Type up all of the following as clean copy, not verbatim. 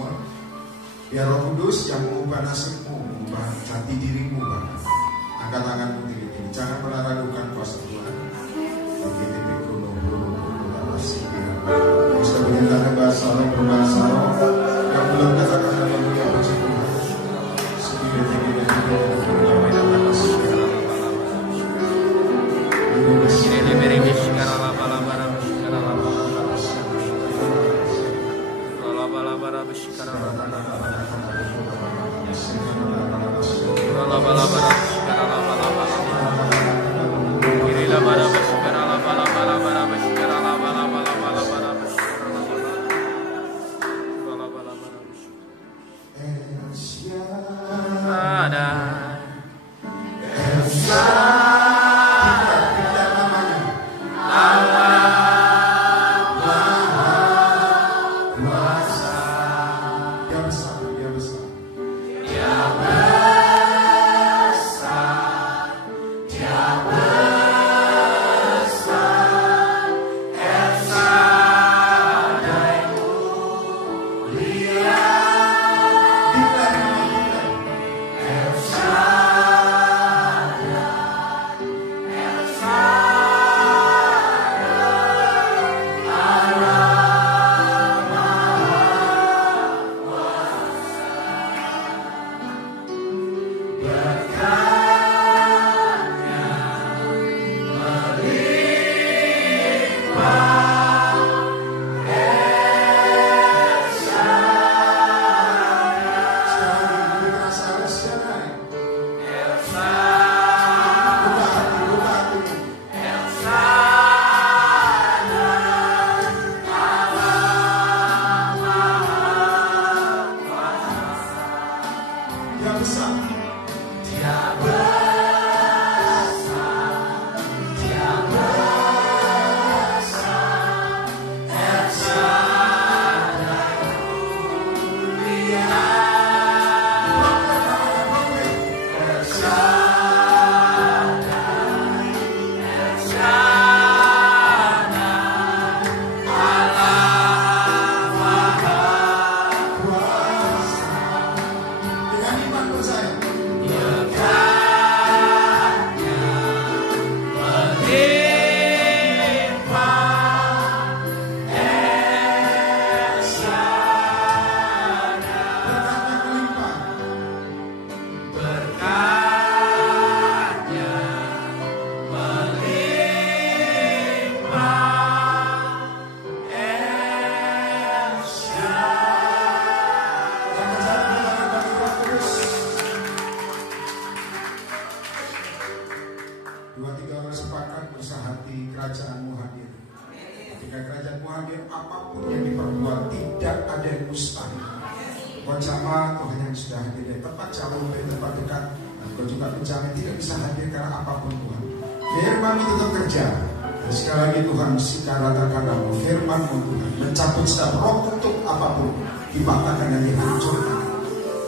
semua. Biar Roh Kudus yang mengubah nasibmu, mengubah jati dirimu bahkan. Angkat tanganmu tinggi-tinggi, jangan pernah ragukan kuasa Tuhan. Sudah menyatakan bahasa roh berbahasa roh yang belum katakan haleluya puji Tuhan.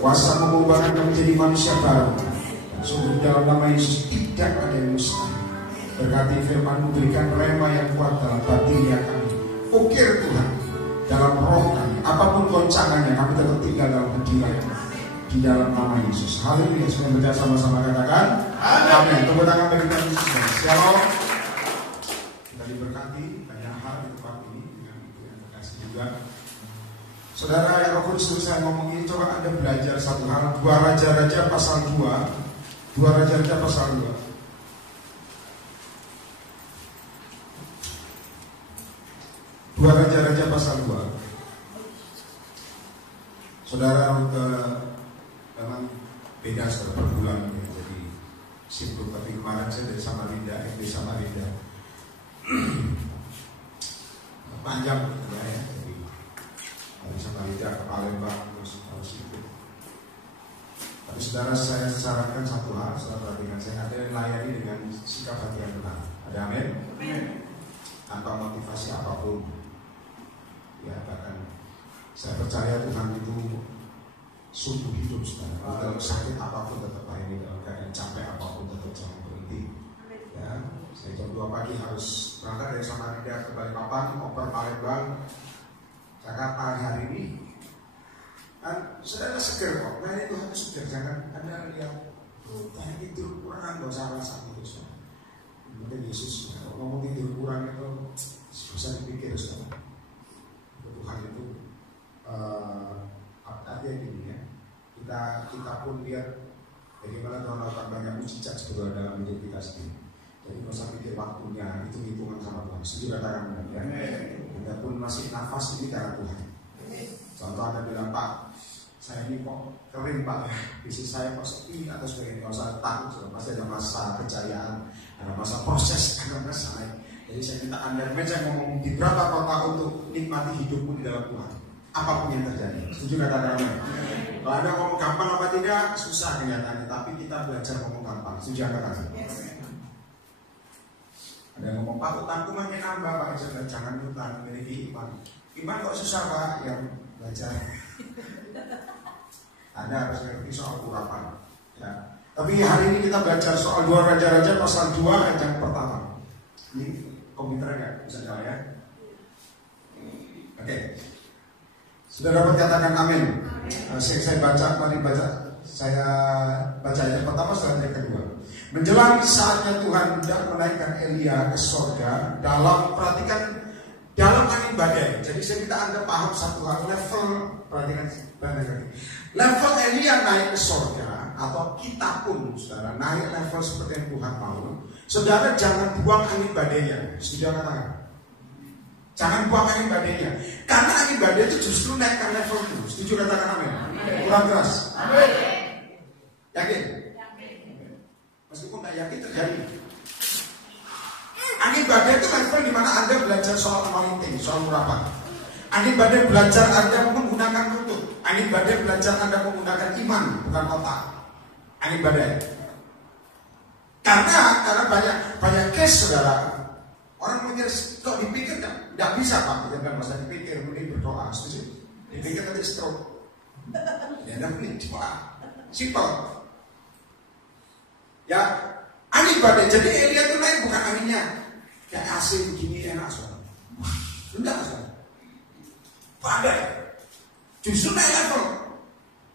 Kuasa mengubahkan kamu menjadi manusia baru. Sungguh dalam nama Yesus tidak ada yang mustahil. Berkati firman-Mu, berikan rema yang kuat dalam batinnya kami. Ukir Tuhan dalam roh kami. Apapun goncangannya, kami tetap tinggal dalam hadirat di dalam nama Yesus. Haleluya. Semua kita sama-sama katakan amin. Tepuk tangan bagi kita Yesus. Shalom. Kita diberkati banyak hal di tempat ini dengan Ibu yang terkasih juga. Saudara yang Roh Kudus saya ngomong ini, coba Anda belajar satu hal. 2 Raja-Raja pasal 2. 2 Raja-Raja pasal 2. Dua Raja-Raja pasal 2. Saudara memang beda setelah perbulan ya, jadi sibuk. Tapi kemarin saya dari Samarinda, Samarinda panjang ya. Dari Samarinda ke Palembang terus harus ikut. Tapi saudara, saya sarankan satu hal, saudara perhatikan, saya ada yang layani dengan sikap hati yang benar. Ada amin? Tanpa motivasi apapun. Ya, bahkan saya percaya Tuhan itu sungguh hidup, saudara. Kalau dalam sakit apapun tetap layani, dalam keadaan capek apapun tetap jangan berhenti. Ya, saya jam 2 pagi harus berangkat dari Samarinda ke Balikpapan, oper Palembang, Jakarta hari ini. Saudara seger kok, melayani Tuhan itu seger. Jangan Anda lihat, tadi tidur kurang, gak usah rasa gitu. Mungkin Yesus ngomong tidur kurang itu susah dipikir, saudara. Tuhan itu artinya gini ya. Kita pun lihat bagaimana Tuhan melakukan banyak mujizat sebetulnya dalam hidup kita sendiri. Jadi nggak usah pikir waktunya, itu hitungan sama Tuhan. Setuju katakan ya. Kita pun masih nafas ini karena Tuhan. Contoh Anda bilang, Pak, saya ini kok kering Pak ya, bisnis saya kok sepi atau sebagainya. Nggak usah takut, pasti ada masa kejayaan, ada masa proses, ada masa naik. Jadi saya minta Anda, saya ngomong di berapa kota untuk nikmati hidupmu di dalam Tuhan. Apapun yang terjadi. Setuju katakan ya. Kalau Anda ngomong gampang apa tidak, susah kenyataannya. Tapi kita belajar ngomong gampang. Setuju katakan. Ada yang ngomong, Pak, utangku makin nambah, Pak. Jangan utang, memiliki iman. Iman kok susah, Pak, yang belajar. Anda harus ngerti soal urapan. Ya. Tapi hari ini kita belajar soal 2 Raja-Raja pasal 2 ayat yang pertama. Ini komputernya bisa nyala ya. Oke. Sudah dapat katakan amin. Saya baca, mari baca. Saya baca ayat pertama, setelah ayat kedua. Menjelang saatnya Tuhan hendak menaikkan Elia ke sorga dalam, perhatikan, dalam angin badai. Jadi saya minta Anda paham satu hal, level, perhatikan badai. Level Elia naik ke sorga, atau kita pun saudara naik level seperti yang Tuhan mau. Saudara jangan buang angin badainya. Setuju katakan? Jangan buang angin badainya. Karena angin badai itu justru naikkan level itu. Setuju katakan amin? Kurang keras. Amin. Yakin? Meskipun tidak yakin terjadi. Angin badai itu level di mana Anda belajar soal anointing, soal urapan. Angin badai belajar Anda menggunakan lutut. Angin badai belajar Anda menggunakan iman, bukan otak. Angin badai. Karena banyak case saudara. Orang mikir, kok dipikir tidak bisa Pak. Jangan masa dipikir, mending berdoa. Setuju? Dipikir nanti stroke. Ya Anda mending doa. Simple. Ya, angin badai. Jadi Elia itu naik bukan anginnya kayak AC begini enak soalnya. Enggak soalnya. Badai. Justru naik level.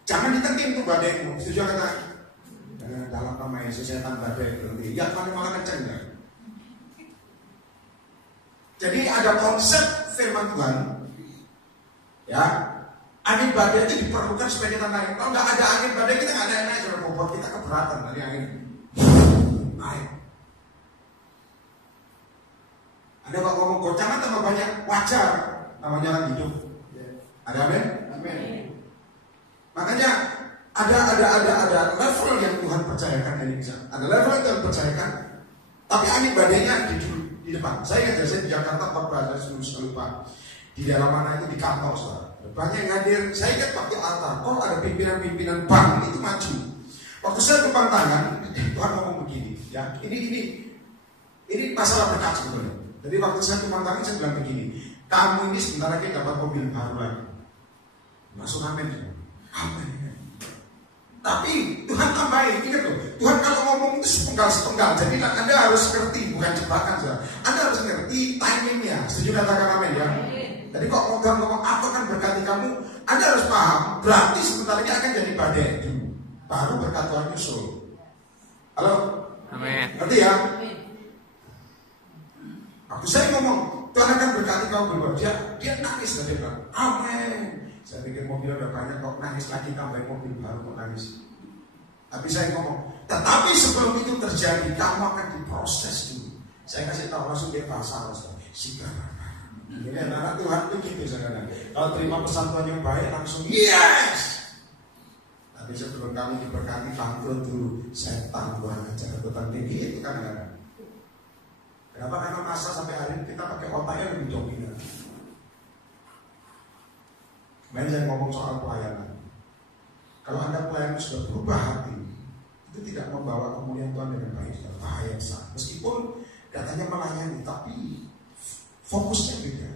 Jangan ditengking tuh badaimu. Setuju kata? Dalam nama Yesus setan badai berhenti. Ya malah kenceng ya. Jadi ada konsep firman Tuhan. Ya, angin badai itu diperlukan supaya kita naik. Kalau nggak ada angin badai kita nggak ada naik. Sudah bobot kita keberatan dari angin. Naik. Ada kok ngomong gocangan tambah banyak, wajar. Namanya kan hidup. Ada amin? Amin. Makanya ada level yang Tuhan percayakan ini bisa. Ada level yang Tuhan percayakan. Tapi angin badainya di depan. Saya ingat saya di Jakarta khotbah saya lupa. Di daerah mana itu di kantor saudara. Banyak yang hadir. Saya ingat waktu altar. Kalau ada pimpinan-pimpinan bank itu maju. Waktu saya tumpang tangan, Tuhan ngomong begini. Ya, ini masalah berkat sebetulnya. Jadi waktu saya tumpang tangan saya bilang begini. Kamu ini sebentar lagi dapat mobil baru lagi. Langsung amin. Amin. Tapi Tuhan tambahin, ingat loh, Tuhan kalau ngomong itu sepenggal-sepenggal. Jadi Anda harus ngerti, bukan jebakan saja. Anda harus ngerti timingnya. Setuju katakan amin ya. Jadi kok Tuhan ngomong apa kan berkati kamu, Anda harus paham. Berarti sebentar lagi akan jadi badai itu. Baru berkat Tuhan nyusul. Halo? Amin. Ngerti ya? Waktu saya ngomong Tuhan akan berkati kamu berubah, dia nangis dan dia bilang amin. Saya pikir mobil udah banyak kok nangis lagi tambahin mobil baru kok nangis. Tapi saya ngomong, tetapi sebelum itu terjadi kamu akan diproses dulu. Saya kasih tahu langsung dia bahasa sikap. Jadi anak Tuhan itu gitu saudara. Kalau terima pesan Tuhan yang baik langsung yes. Tapi sebelum kamu diberkati bangkrut dulu, setan kurang ajar ketutan tinggi itu kadang-kadang. Kenapa? Karena masa sampai hari ini kita pakai otaknya lebih dominan. Kemarin saya ngomong soal pelayanan. Kalau Anda pelayanan sudah berubah hati, itu tidak membawa kemuliaan Tuhan dengan baik, bahaya besar. Meskipun katanya melayani, tapi fokusnya beda.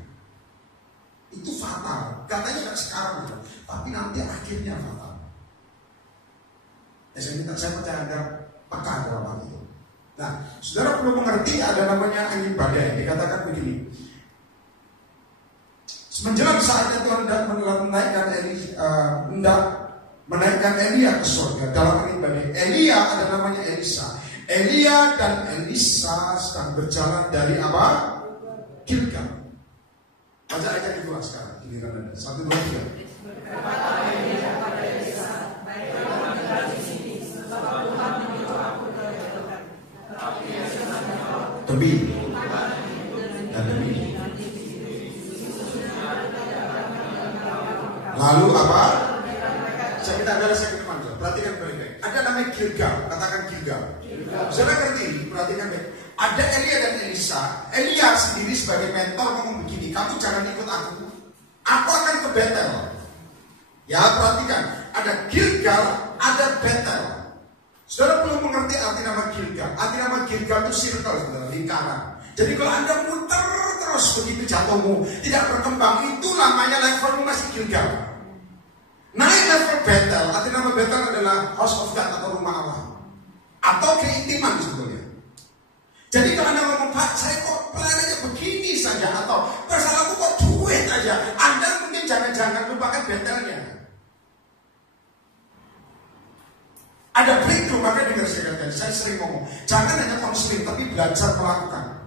Itu fatal. Katanya tidak sekarang gitu, tapi nanti akhirnya fatal. Saya percaya Anda peka dalam hal itu. Nah, saudara perlu mengerti ada namanya angin badai. Dikatakan begini. Menjelang saatnya Tuhan hendak menaikkan Elia ke surga dalam angin badai. Elia ada namanya Elisa. Elia dan Elisa sedang berjalan dari apa? Gilgal. Baca ayat kedua sekarang. Giliran Anda. 1, 2, 3. Demi dan demi. Lalu apa? Saya minta Anda saya ke depan. Perhatikan baik-baik. Ada namanya Gilgal. Katakan Gilgal. Saudara ngerti? Perhatikan baik. Ada Elia dan Elisa. Elia sendiri sebagai mentor ngomong begini, kamu jangan ikut aku. Aku akan ke Betel. Ya perhatikan. Ada Gilgal, ada Betel. Saudara belum mengerti arti nama Gilgal. Arti nama Gilgal itu circle, saudara, lingkaran. Jadi kalau Anda muter terus begitu jatuhmu, tidak berkembang, itu namanya levelmu masih Gilgal. Naik level Betel, arti nama Betel adalah House of God atau rumah Allah, atau keintiman sebetulnya. Jadi kalau Anda ngomong, Pak, saya kok pelayanannya begini saja, atau masalahku kok duit aja, Anda mungkin jangan lupakan Betelnya. Ada breakthrough, maka dengar saya sering ngomong, jangan hanya konseling, tapi belajar melakukan.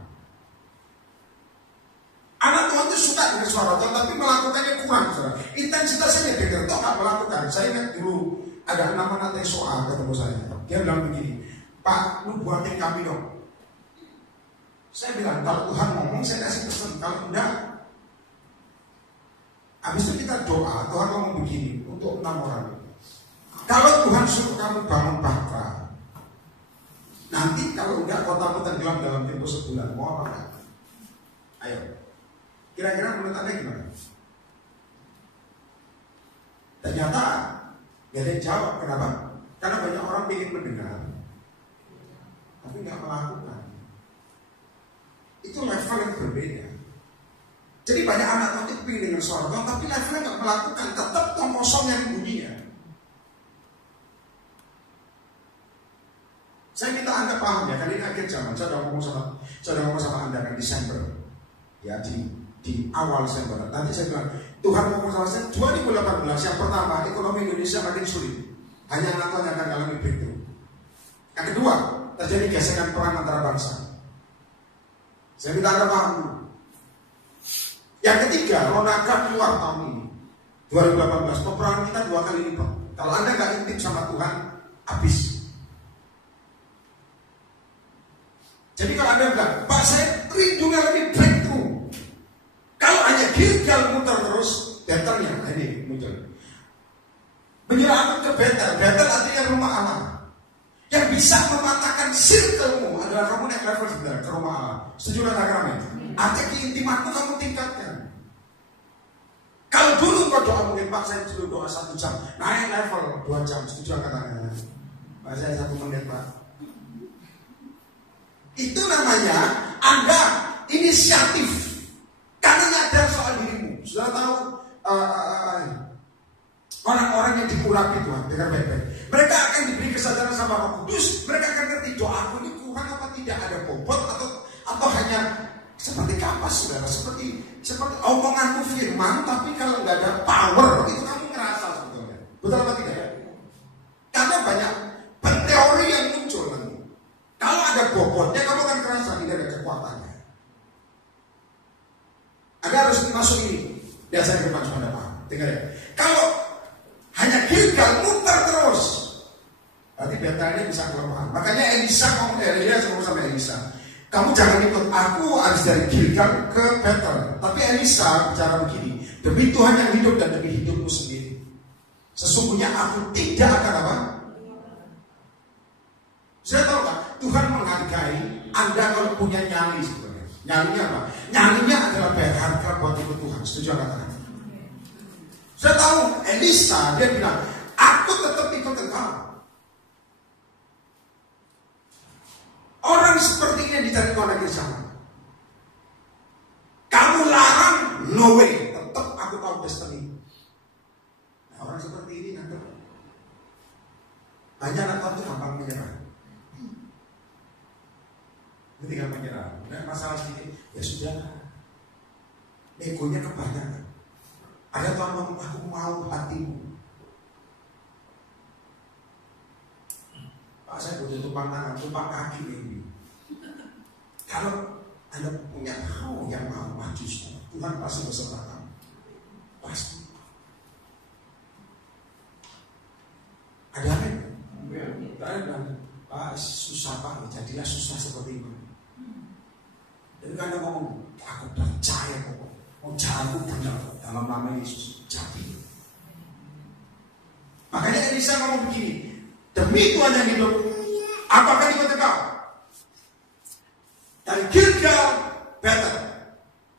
Anak Tuhan itu suka dengan suara Tuhan, tapi melakukannya kurang. Intensitasnya dengar, toh nggak melakukan. Saya ingat dulu ada anak TSOA ketemu saya. Dia bilang begini, Pak, lu buatin kami dong. Saya bilang, kalau Tuhan ngomong, saya kasih pesan. Kalau enggak, habis itu kita doa. Tuhan ngomong begini untuk 6 orang. Kalau Tuhan suruh kamu bangun Batra, nanti kalau enggak kotamu tenggelam dalam tempo sebulan, mau apa enggak? Ayo. Kira-kira menurut Anda gimana? Ternyata gak ada yang jawab. Kenapa? Karena banyak orang ingin mendengar tapi gak melakukan. Itu level yang berbeda. Jadi banyak anak Tuhan itu ingin dengar suara Tuhan, tapi levelnya gak melakukan. Tetap Tuhan kosong yang bunyinya. Saya minta Anda paham ya, kali ini akhir zaman. Saya udah ngomong sama Anda kan Desember. Ya di awal Desember. Nanti saya bilang, Tuhan ngomong sama saya 2018 yang pertama ekonomi Indonesia makin sulit. Hanya anak Tuhan yang akan mengalami breakthrough. Yang kedua, terjadi gesekan perang antara bangsa. Saya minta Anda paham dulu. Yang ketiga, Ronaka keluar tahun ini 2018. Peperangan kita 2 kali lipat. Kalau Anda gak intip sama Tuhan, habis. Jadi kalau Anda bilang, Pak, saya rindunya lebih breakthrough. Kalau hanya Gilgal muter terus, Betelnya ini muncul. Menyerah aku ke Betel. Betel artinya rumah Allah. Yang bisa mematahkan circle-mu adalah kamu naik level sebenarnya ke rumah Allah. Setuju dengan kami? Artinya keintimanmu kamu tingkatkan. Kalau dulu kau doa mungkin, Pak, saya dulu doa 1 jam, naik level 2 jam. Setuju katanya? Pak, saya 1 menit, Pak. Itu namanya Anda inisiatif. Karena nyadar soal dirimu. Sudah tahu orang-orang yang diurapi Tuhan, dengar baik-baik. Mereka akan diberi kesadaran sama Roh Kudus. Mereka akan ngerti doaku ini kurang apa tidak, ada bobot atau hanya seperti kapas, saudara. Seperti omonganmu firman, tapi kalau nggak ada power, itu kamu ngerasa sebetulnya. Betul apa tidak? Karena banyak teori yang muncul nanti. Kalau ada bobotnya, kamu akan kerasa tidak ada kekuatannya. Anda harus masuk ini. Biasanya ke depan supaya paham. Dengar ya. Kalau hanya Gilgal muter terus, berarti Betelnya bisa kelemahan. Makanya Elisa ngomong sama Elisa, kamu jangan ikut aku harus dari Gilgal ke Betel. Tapi Elisa bicara begini, demi Tuhan yang hidup dan demi hidupmu sendiri, sesungguhnya aku tidak akan apa? Saya tahu gak? Tuhan menghargai Anda kalau punya nyali sebenarnya. Nyalinya apa? Nyalinya adalah bayar harga buat ikut Tuhan. Setuju katakan? Saya tahu Elisa, dia bilang, aku tetap ikut engkau. Orang seperti ini dicari Tuhan lagi sama. Kamu larang, no way. Tetap aku tahu destiny. Nah, orang seperti ini nanti banyak anak Tuhan itu gampang menyerah. Tinggal menyerah. Nah, masalah sedikit, ya sudah. Egonya kebanyakan. Ada Tuhan ngomong, aku mau hatimu. Pak, saya butuh tumpang tangan, tumpang kaki ini. Kalau Anda punya hal yang mau maju, Tuhan pasti beserta kamu. Pasti. Ada apa? Ada Pak, susah Pak, jadilah susah seperti itu. Jadi Anda ngomong, aku percaya kok, mau jalanku benar dalam nama Yesus. Jadi. Makanya Elisa ngomong begini, demi Tuhan yang hidup, apakah ikut engkau? Dari Gilgal, better.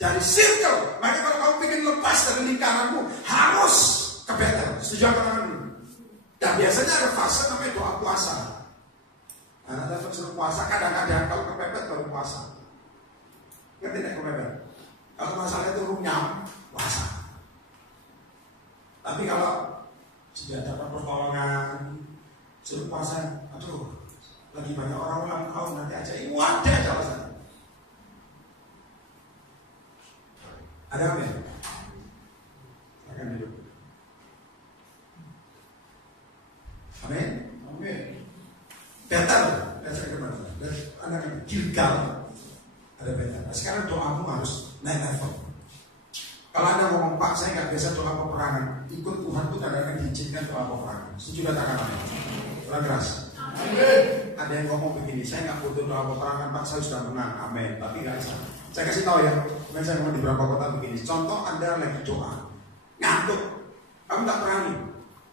Dari circle, maka kalau kamu ingin lepas dari lingkaranmu, harus ke better. Setuju apa dulu? Dan biasanya ada fase namanya doa puasa. Nah, ada fase puasa, kadang-kadang kalau kepepet baru puasa. Ngerti tidak kepepet? Kalau masalah itu runyam, puasa. Tapi kalau sudah dapat pertolongan, suruh puasa, aduh, lagi banyak orang ulang tahun nanti aja, ini wadah aja alasan. Ada apa ya? Akan hidup. Amin. Amin. Betul. Saya kemana? Anak Gilgal ada betul. Nah, sekarang doamu harus naik level. Kalau Anda ngomong, Pak, saya nggak biasa doa peperangan, ikut Tuhan tuh kadang-kadang diizinkan doa peperangan. Setuju katakan apa? Kurang keras. Amin. Ada yang ngomong begini, saya nggak butuh doa peperangan, Pak, saya sudah menang. Amin. Tapi nggak bisa. Saya kasih tahu ya, kemarin saya ngomong di beberapa kota begini. Contoh Anda lagi doa, ngantuk, kamu nggak berani,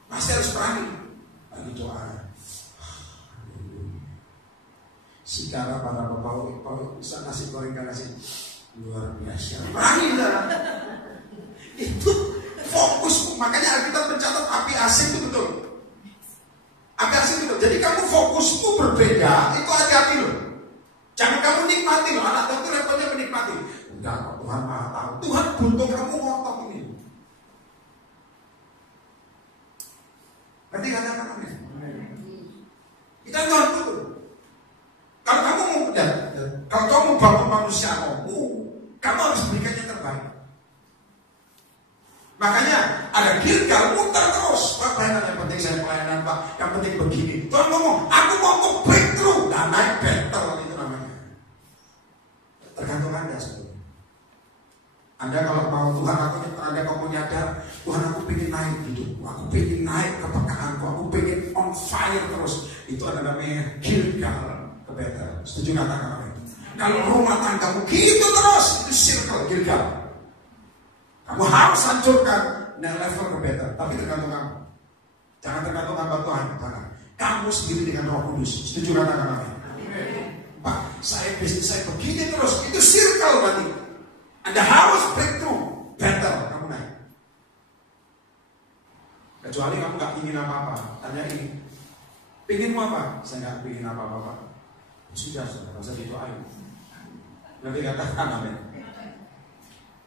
pasti harus berani. Lagi doa, sigara pada bapak bisa nasi goreng nasi luar biasa, berani dah. Itu fokus, makanya Alkitab mencatat api asing itu betul. Api asing itu, jadi kamu fokusmu berbeda, itu hati-hati loh. Jangan kamu nikmati loh, anak itu repotnya menikmati. Enggak, Tuhan maha tahu. Tuhan butuh kamu ngotot ini. Nanti katakan amin. Kita Tuhan butuh. Kalau kamu mau kalau kamu mau bangun manusia kamu harus berikan yang terbaik. Makanya ada Gilgal muter terus. Pak, pelayanan yang penting saya pelayanan Pak, yang penting begini. Tuhan ngomong, aku mau ke breakthrough. Nah, naik battle itu namanya. Tergantung Anda sebetulnya. Anda kalau mau Tuhan, Anda mau nyadar, Tuhan aku pengen naik gitu, aku pengen naik kepekaanku, aku pengen on fire terus. Itu ada namanya Gilgal ke battle. Setuju katakan itu? Kalau rumah tanggamu gitu terus, itu circle Gilgal. Kamu harus hancurkan naik level ke better, tapi tergantung kamu. Jangan tergantung hamba Tuhan. Kamu sendiri dengan Roh Kudus. Setuju katakan amin? Pak, saya bisnis saya begini terus, itu circle berarti. Anda harus breakthrough, better, kamu naik. Kecuali kamu nggak ingin apa-apa, tanya ini. Pengenmu apa? Saya nggak pengen apa-apa, Pak. Sudah, nggak usah didoain. Nanti katakan amin.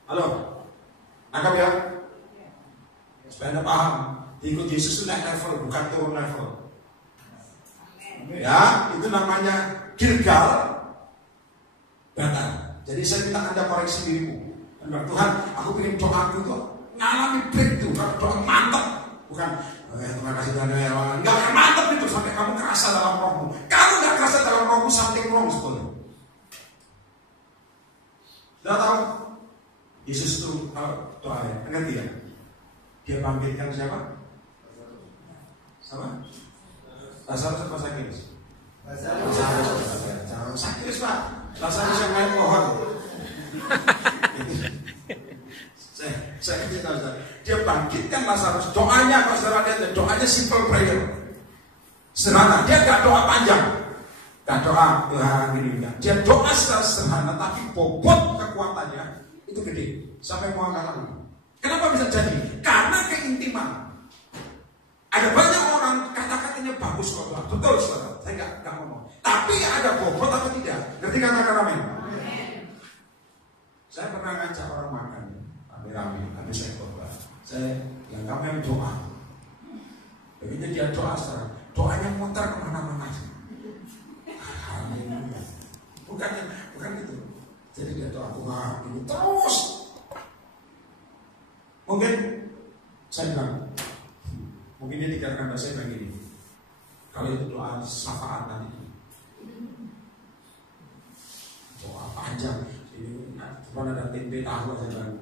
Halo. Anggap ya, supaya Anda paham, ikut Yesus itu naik level, bukan turun level. Ya, itu namanya Gilgal batal. Jadi saya minta Anda koreksi dirimu. Tuhan, aku ingin doaku itu ngalami breakthrough, kalau doa mantap, bukan terima kasih Tuhan ya, nggak akan mantap itu sampai kamu kerasa dalam rohmu. Kalau nggak kerasa dalam rohmu, something wrong sebetulnya. Sudah tahu? Yesus itu doanya, ngerti ya? Dia bangkitkan siapa? Sama? Lazarus apa Sakius? Lazarus. Sakius Pak. Lazarus yang naik pohon. Saya kasih tahu saudara. Dia bangkitkan Lazarus. Doanya Pak saudara lihat, doanya simple prayer. Sederhana. Dia nggak doa panjang. Nggak doa Tuhan ini enggak. Dia doa secara sederhana, tapi bobot kekuatannya itu gede, sampai mau angkat tangan. Kenapa bisa jadi? Karena keintiman. Ada banyak orang kata-katanya bagus loh, betul saudara. Saya nggak ngomong. Tapi ada bobot atau tidak? Ngerti kata-kata amin? Saya pernah ngajak orang makan, rame-rame, habis saya khotbah. Saya yang kamu yang doa. Begitu dia doa sekarang, doanya muter kemana-mana. Bukan gitu. Jadi dia doa Tuhan ini terus. Mungkin Saya bilang, mungkin dia dikatakan bahasa saya bilang gini, kalau itu doa syafaat tadi, doa panjang, ini cuma ada tempe tahu aja bilang,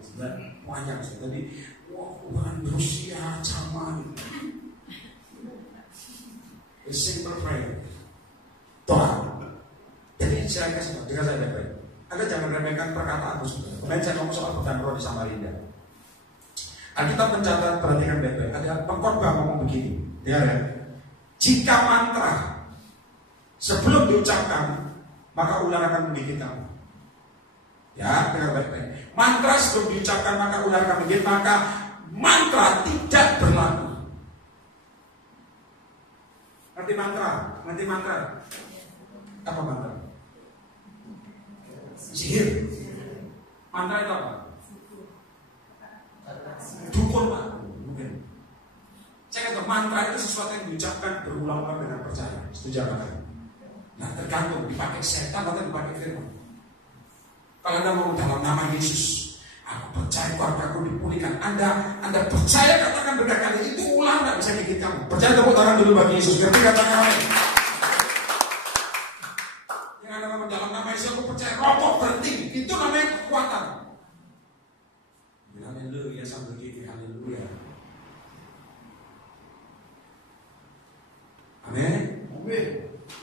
panjang saya tadi, wah Tuhan Rusia zaman, a simple prayer, doa. Jadi saya kasih dengan saya baik-baik. Anda jangan remehkan perkataanku sudah. Kemarin saya ngomong soal pegang roh di Samarinda. Alkitab mencatat, perhatikan baik-baik. Ada pengkhotbah ngomong begini, ya, jika mantra sebelum diucapkan, maka ular akan menggigit kamu. Ya, dengar baik-baik. Mantra sebelum diucapkan, maka ular akan menggigit, maka mantra tidak berlaku. Ngerti mantra? Ngerti mantra? Apa mantra? Sihir. Mantra itu apa? Dukun, Pak. Mungkin. Saya kata mantra itu sesuatu yang diucapkan berulang-ulang dengan percaya. Setuju apa? Nah, tergantung dipakai setan atau dipakai firman. Kalau Anda mau dalam nama Yesus, aku percaya keluargaku dipulihkan. Anda percaya katakan berkali-kali, itu ulang nggak bisa gigit kamu. Percaya, tepuk tangan dulu bagi Yesus. Ngerti katakan apa? Yang Anda ngomong dalam nama Yesus, aku percaya rokok berhenti. Itu namanya kekuatan. Haleluya sambil gigi, haleluya. Amin.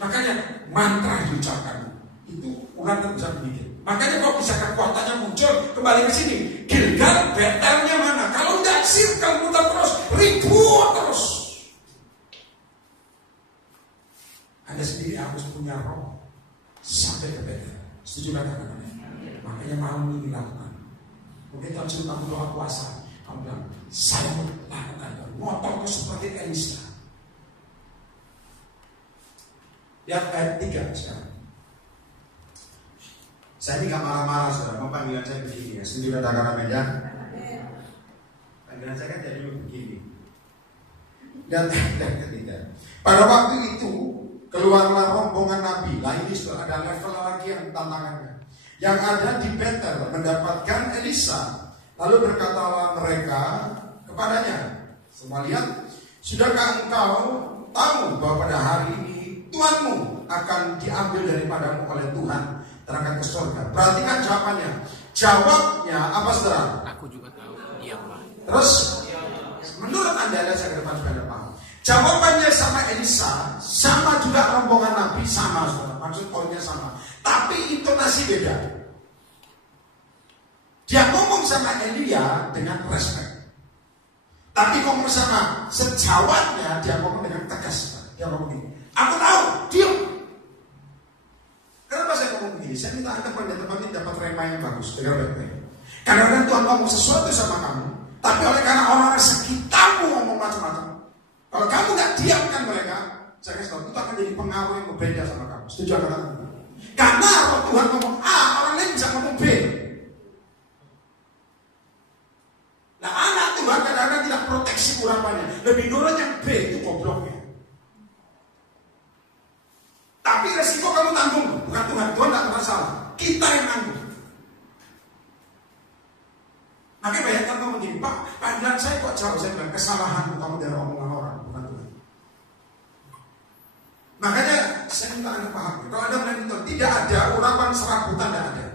Makanya mantra diucapkan itu ular tak bisa menggigit. Makanya kok bisa kekuatannya muncul kembali ke sini. Gilgal, Betelnya mana? Kalau tidak sirkel muter terus, ribut terus. Anda sendiri harus punya roh sampai ke Betel. Setuju katakan? Makanya malam ini lakukan. Mungkin kalau sudah kamu doa puasa, kamu bilang, saya mau lakukan motorku seperti Elisa. Lihat ayat 3 sekarang. Saya ini gak marah-marah, saudara. Panggilan saya begini ya. Sendiri ada kata ya. Panggilan saya kan jadi begini. Dan ketiga. Pada waktu itu keluarlah rombongan Nabi. Lah ini sudah ada level lagi yang tantangannya. Yang ada di Betel mendapatkan Elisa. Lalu berkatalah mereka kepadanya, semua lihat, sudahkah engkau tahu bahwa pada hari ini Tuhanmu akan diambil daripadamu oleh Tuhan, terangkat ke surga. Perhatikan jawabannya. Jawabnya apa, saudara? Aku juga tahu. Iya, Pak. Terus menurut Anda saya ke depan supaya paham. Jawabannya sama Elisa, sama juga rombongan Nabi, sama, saudara. Maksud poinnya sama. Tapi intonasi beda. Dia ngomong sama Elia dengan respect. Tapi ngomong sama sejawatnya, dia ngomong dengan tegas. Dia ngomong begini, aku tahu, diam. Kenapa saya ngomong begini? Saya minta Anda pada tempat ini dapat rema yang bagus. Kadang-kadang Tuhan ngomong sesuatu sama kamu, tapi oleh karena orang-orang sekitarmu ngomong macam-macam, kalau kamu gak diamkan mereka, saya kasih tahu, itu akan jadi pengaruh yang berbeda sama kamu. Setuju atau tidak? Karena kalau Tuhan ngomong A, orang lain bisa ngomong B. Nah, anak Tuhan kadang-kadang tidak proteksi urapannya. Lebih nurut yang B, itu gobloknya. Tapi resiko kamu tanggung, bukan Tuhan. Tuhan tidak pernah salah. Kita yang tanggung. Makanya banyak kan kamu begini, Pak, panggilan saya kok jauh. Saya bilang, kesalahan kamu dari omongan orang, bukan Tuhan. Makanya saya minta Anda paham. Kalau Anda melihat tidak ada urapan serabutan, tidak ada.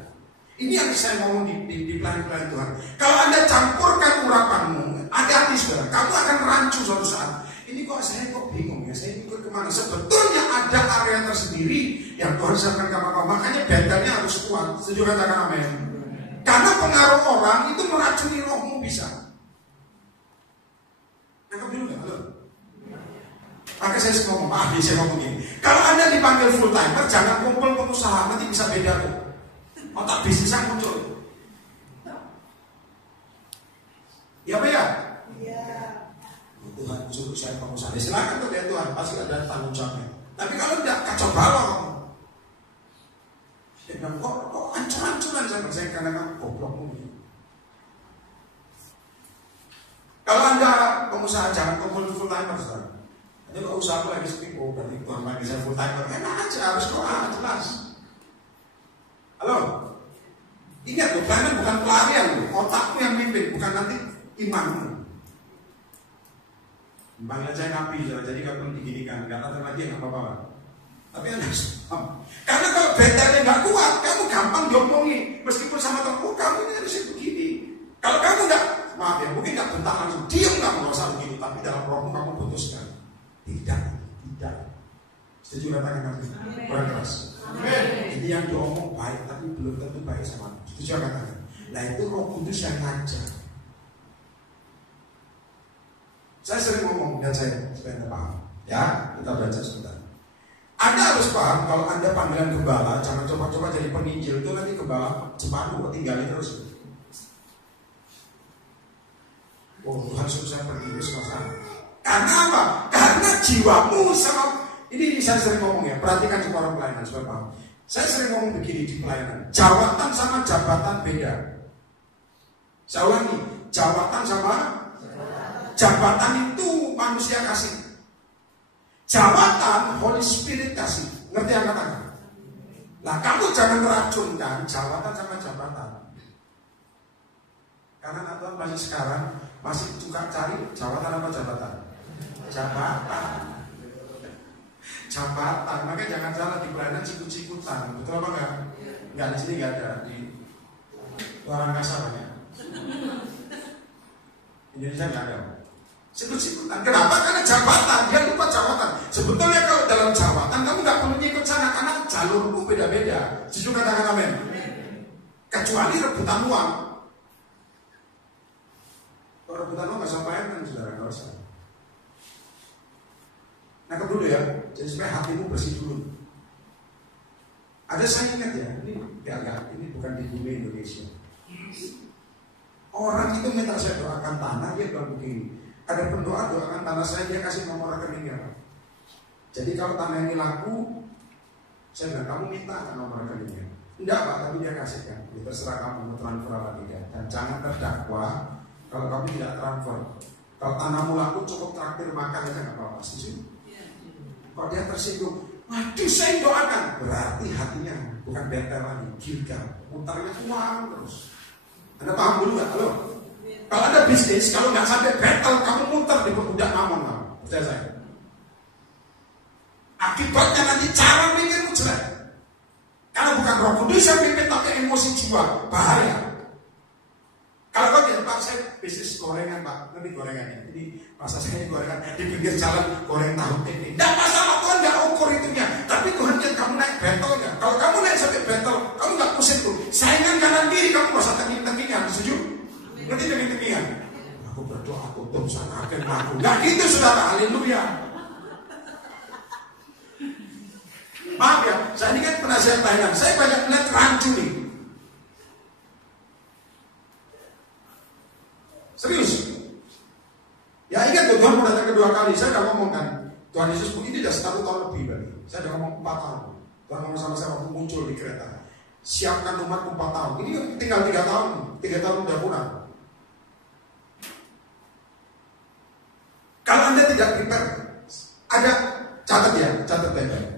Ini yang saya ngomong di pelayan-pelayan Tuhan. Kalau Anda campurkan urapanmu, hati-hati saudara, kamu akan rancu suatu saat. Ini kok bingung ya, saya ikut kemana? Sebetulnya ada area tersendiri yang Tuhan siapkan kepada kamu. Makanya Betelnya harus kuat. Setuju katakan amin. Karena pengaruh orang itu meracuni rohmu bisa. Nangkep dulu nggak? Halo. Maka saya ngomong, saya ngomong gini. Kalau Anda dipanggil full timer, jangan kumpul pengusaha, nanti bisa beda tuh. Otak bisnisnya muncul. Ya Pak ya? Iya. Tuhan suruh saya pengusaha. Silakan tuh ya Tuhan, pasti ada tanggung jawabnya. Tapi kalau tidak, kacau balau kamu. Dia bilang, kok ancur-ancuran saya percaya karena kamu goblokmu. Kalau Anda pengusaha, jangan kumpul full timer, saudara. Ini kalau usaha aku lagi sepi, berarti Tuhan panggil saya full timer. Enak aja, harus doa, jelas. Halo? Ingat loh, pelayanan bukan pelarian loh. Otakmu yang mimpin, bukan nanti imanmu. Panggilan saya nabi, jadi nggak perlu diginikan, nggak ada lagi nggak apa-apa. Tapi Anda harus paham. Karena kalau bentarnya nggak kuat, kamu gampang diomongi. Meskipun sama teman, oh kamu ini harusnya begini. Kalau kamu nggak, maaf ya, mungkin nggak bentar langsung diam kamu nggak usah begini. Tapi dalam rohmu kamu putuskan, tidak. Setuju katakan nanti? Kurang keras. Ini yang diomong baik, tapi belum tentu baik sama. Setuju katakan? Nah itu Roh Kudus yang ngajar. Saya sering ngomong dan saya supaya Anda paham. Ya, kita baca sebentar. Anda harus paham kalau Anda panggilan gembala, jangan coba-coba jadi penginjil itu nanti gembala Jepang tinggalin terus. Oh Tuhan suruh saya pergi terus masalah. Karena apa? Karena jiwamu sama ini saya sering ngomong ya. Perhatikan semua orang pelayanan supaya paham. Saya sering ngomong begini di pelayanan. Jawatan sama jabatan beda. Saya ulangi, jawatan sama jabatan itu manusia kasih. Jawatan Holy Spirit kasih. Ngerti yang katakan? Nah kamu jangan meracunkan jawatan sama jabatan. Karena Tuhan masih sekarang masih juga cari jawatan apa jabatan? Jabatan. Makanya jangan salah di pelayanan sikut-sikutan. Betul apa enggak? Enggak, di sini enggak ada. Di luar angkasa banyak. Indonesia enggak ada. Sikut-sikutan. Kenapa? Karena jabatan. Dia lupa jabatan. Sebetulnya kalau dalam jabatan kamu nggak perlu ikut sana karena jalurmu beda-beda. Jujur katakan amin. Kecuali rebutan uang. Kalau rebutan uang nggak usah pelayanan, saudara, nggak usah. Nangkep dulu ya. Jadi supaya hatimu bersih dulu. Ada saya ingat ya. Ini bukan di bumi Indonesia. Orang itu minta saya doakan tanah, dia bilang begini. Ada pendoa doakan tanah saya, dia kasih nomor rekeningnya Pak. Jadi kalau tanah ini laku, saya bilang kamu minta kan nomor rekeningnya. Enggak Pak, tapi dia kasih kan. Ya, terserah kamu mau transfer apa tidak. Dan jangan terdakwa kalau kamu tidak transfer. Kalau tanahmu laku cukup traktir makan aja nggak apa-apa. Setuju? Kalau dia tersinggung, waduh saya doakan. Berarti hatinya bukan benteng lagi, gilgal. Mutarnya uang terus. Anda paham dulu nggak? Halo? Kalau ada bisnis, kalau nggak sampai battle, kamu muter di perbudak mamon, percaya saya. Akibatnya nanti cara mikirmu jelek. Karena bukan Roh Kudus yang pimpin, tapi emosi jiwa, bahaya. Kalau kau bilang, Pak, saya bisnis gorengan, Pak, nanti gorengannya. Ini masa saya gorengan di pinggir jalan goreng tahu tempe. Tidak masalah, Tuhan nggak ukur itunya. Tapi Tuhan lihat kamu naik battle nggak? Kalau kamu naik sampai battle, kamu nggak pusing tuh. Saingan kanan kiri, kamu nggak usah tengking-tengkingan, setuju? Nanti tengking-tengkingan. Aku berdoa, aku tuh sana akan aku. Nggak gitu, saudara. Haleluya. Maaf ya, saya ini kan penasihat pelayanan. Saya banyak melihat rancu nih. Serius. Ya ingat tuh, Tuhan mau datang kedua kali. Saya udah ngomong kan, Tuhan Yesus ini udah 1 tahun lebih berarti. Saya udah ngomong 4 tahun. Tuhan ngomong sama saya waktu muncul di kereta. Siapkan umatku 4 tahun. Ini tinggal 3 tahun. 3 tahun udah kurang. Kalau Anda tidak prepare, ada catat baik-baik.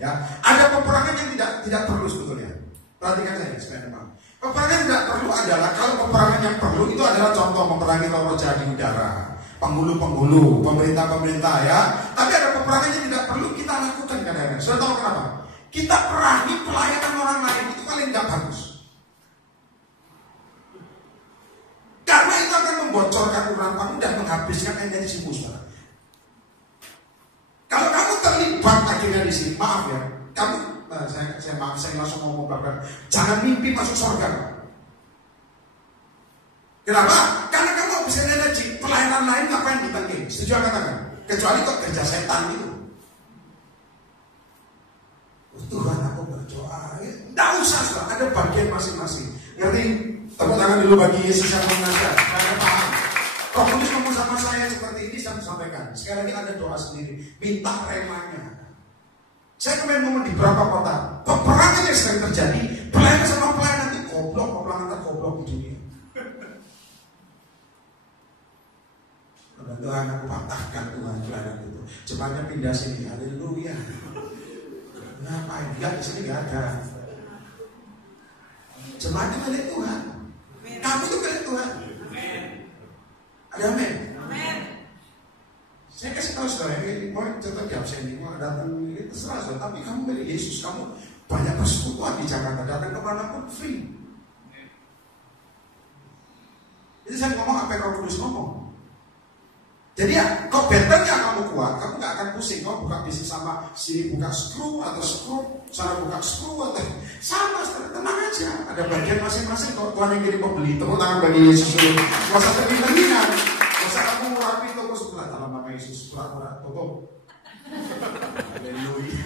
Ya, ada peperangan yang tidak perlu sebetulnya. Perhatikan saya supaya Anda paham. Peperangan yang tidak perlu adalah kalau peperangan yang perlu itu adalah contoh memerangi roh jahat di udara, penghulu-penghulu, pemerintah-pemerintah ya. Tapi ada peperangan yang tidak perlu kita lakukan kadang-kadang. Sudah tahu kenapa? Kita perangi pelayanan orang lain itu paling tidak bagus. Karena itu akan membocorkan urat kamu dan menghabiskan energi musuh. Kalau kamu terlibat akhirnya di sini, maaf ya, kamu, saya langsung ngomong bahkan jangan mimpi masuk surga. Kenapa? Karena kamu habiskan energi pelayanan lain ngapain ditengking? Setuju katakan? Kecuali kok kerja setan itu. Tuhan aku berdoa, tidak usah sudah ada bagian masing-masing. Ngerti? Tepuk tangan dulu bagi Yesus yang mengajar. Saya paham. Roh Kudus ngomong sama saya seperti ini, saya sampaikan. Sekarang ini ada doa sendiri, minta remanya. Saya kemarin ngomong di beberapa kota, peperangan yang sedang terjadi, pelayanan sama pelayanan itu goblok di dunia. Tuhan aku patahkan Tuhan pelayanan itu. Cepatnya pindah sini, haleluya. Ngapain? Enggak, di sini enggak ada. Cepatnya milik Tuhan. Kamu itu milik Tuhan. Ada amin? Saya kasih tahu saudara, ini mau contoh di absen ini, mau datang ini terserah saudara, tapi kamu dari Yesus, kamu banyak persekutuan di Jakarta, datang kemana pun free. Jadi saya ngomong apa yang Roh Kudus ngomong. Jadi ya, kok betternya kamu kuat, kamu gak akan pusing. Kau buka bisnis sama sini buka skru atau skru, sana buka skru atau sama, tenang aja. Ada bagian masing-masing. Kok Tuhan yang kirim pembeli, tepuk tangan bagi Yesus dulu. Gak usah terpindah-pindah. Gak usah kamu rapi toko sebelah dalam nama Yesus, pura-pura toko. Haleluya.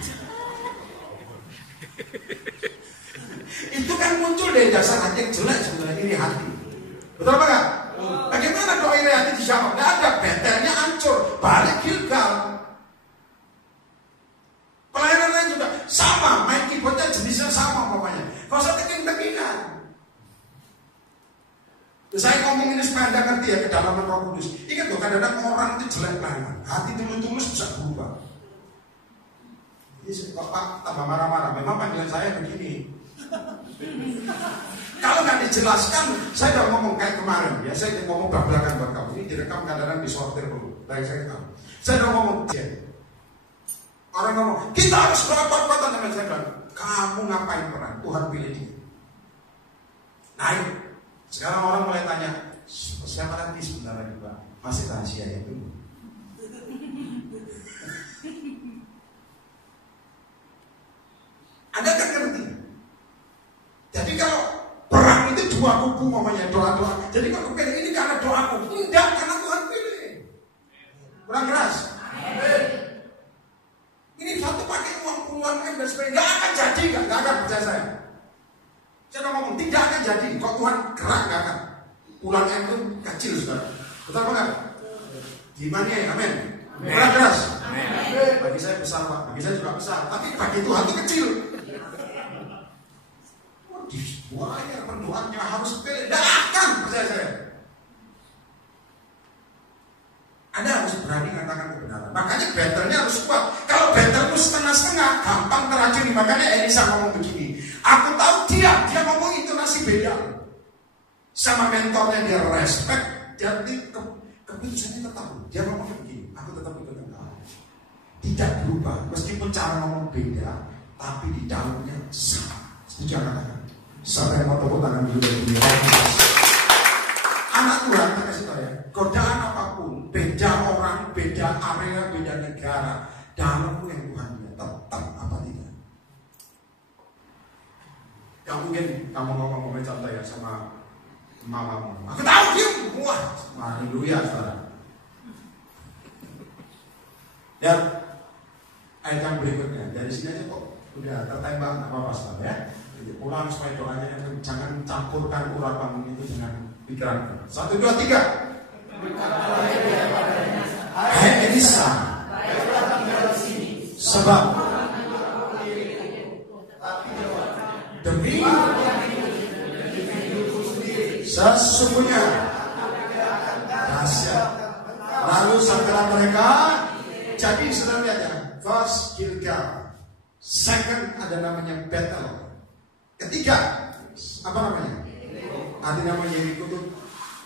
Itu kan muncul dari dasar hati yang jelek sebenarnya, iri hati. Betul apa enggak? Bagaimana doa iri hati dijawab? Tidak ada, benternya hancur. Balik Gilgal. Pelayanan lain juga sama, main keyboardnya jenisnya sama pokoknya. Kau usah tekin-tekinan. Saya ngomong ini supaya Anda ngerti ya kedalaman Roh Kudus. Ingat loh, kadang-kadang orang itu jelek pelayanan. Hati tulus-tulus bisa berubah. Jadi kok Pak tambah marah-marah. Memang panggilan saya begini. Kalau nggak dijelaskan, saya udah ngomong kayak kemarin. Ya, saya ngomong bablakan buat kamu. Ini direkam kadang-kadang disortir dulu. Baik, saya tahu. Saya udah ngomong. Orang ngomong, kita harus berapa teman saya bilang, kamu ngapain pernah? Tuhan pilih dia. Naik. Sekarang orang mulai tanya, siapa nanti sebentar lagi Pak? Masih rahasia itu. Anda kan ngerti? Jadi kalau perang itu dua kubu mamanya, doa-doa. Jadi kalau pilih ini karena doaku, tidak, karena Tuhan pilih. Kurang keras. Ini satu pakai uang puluhan M dan sebagainya, nggak akan jadi, nggak akan percaya saya. Saya udah ngomong tidak akan jadi. Kok Tuhan gerak nggak akan. Puluhan M itu kecil saudara. Betul apa nggak? Gimana ya? Amin. Kurang keras. Bagi saya besar Pak, bagi saya juga besar. Tapi bagi Tuhan itu kecil. Wah, perdoaannya harus pilih. Tidak akan, percaya saya. Anda harus berani mengatakan kebenaran. Makanya betternya harus kuat. Kalau bettermu setengah-setengah, gampang teracuni. Makanya Elisa ngomong begini. Aku tahu dia ngomong intonasi beda. Sama mentornya dia respect. Jadi keputusannya tetap. Dia ngomong begini. Aku tetap ikut engkau. Tidak berubah. Meskipun cara ngomong beda, tapi di dalamnya sama. Setuju katakan. Siapa yang mau tepuk tangan dulu dari dunia? Anak Tuhan, tak kasih tahu ya. Godaan apapun, beda orang, beda area, beda negara, dalammu yang Tuhan lihat tetap apa tidak? Gak mungkin kamu ngomong contoh ya sama mamamu. Aku tahu dia, wah, haleluya saudara. Dan ayat yang berikutnya dari sini aja kok udah tertembak apa-apa saudara ya. Ulang supaya doanya jangan campurkan urapan itu dengan pikiran. 1, 2, 3. Hai Elisa, sebab demi sesungguhnya rahasia. Lalu sampai mereka jadi sudah lihat ya. First Gilgal, second ada namanya Bethel. Ketiga, apa namanya? Arti namanya Yeriko itu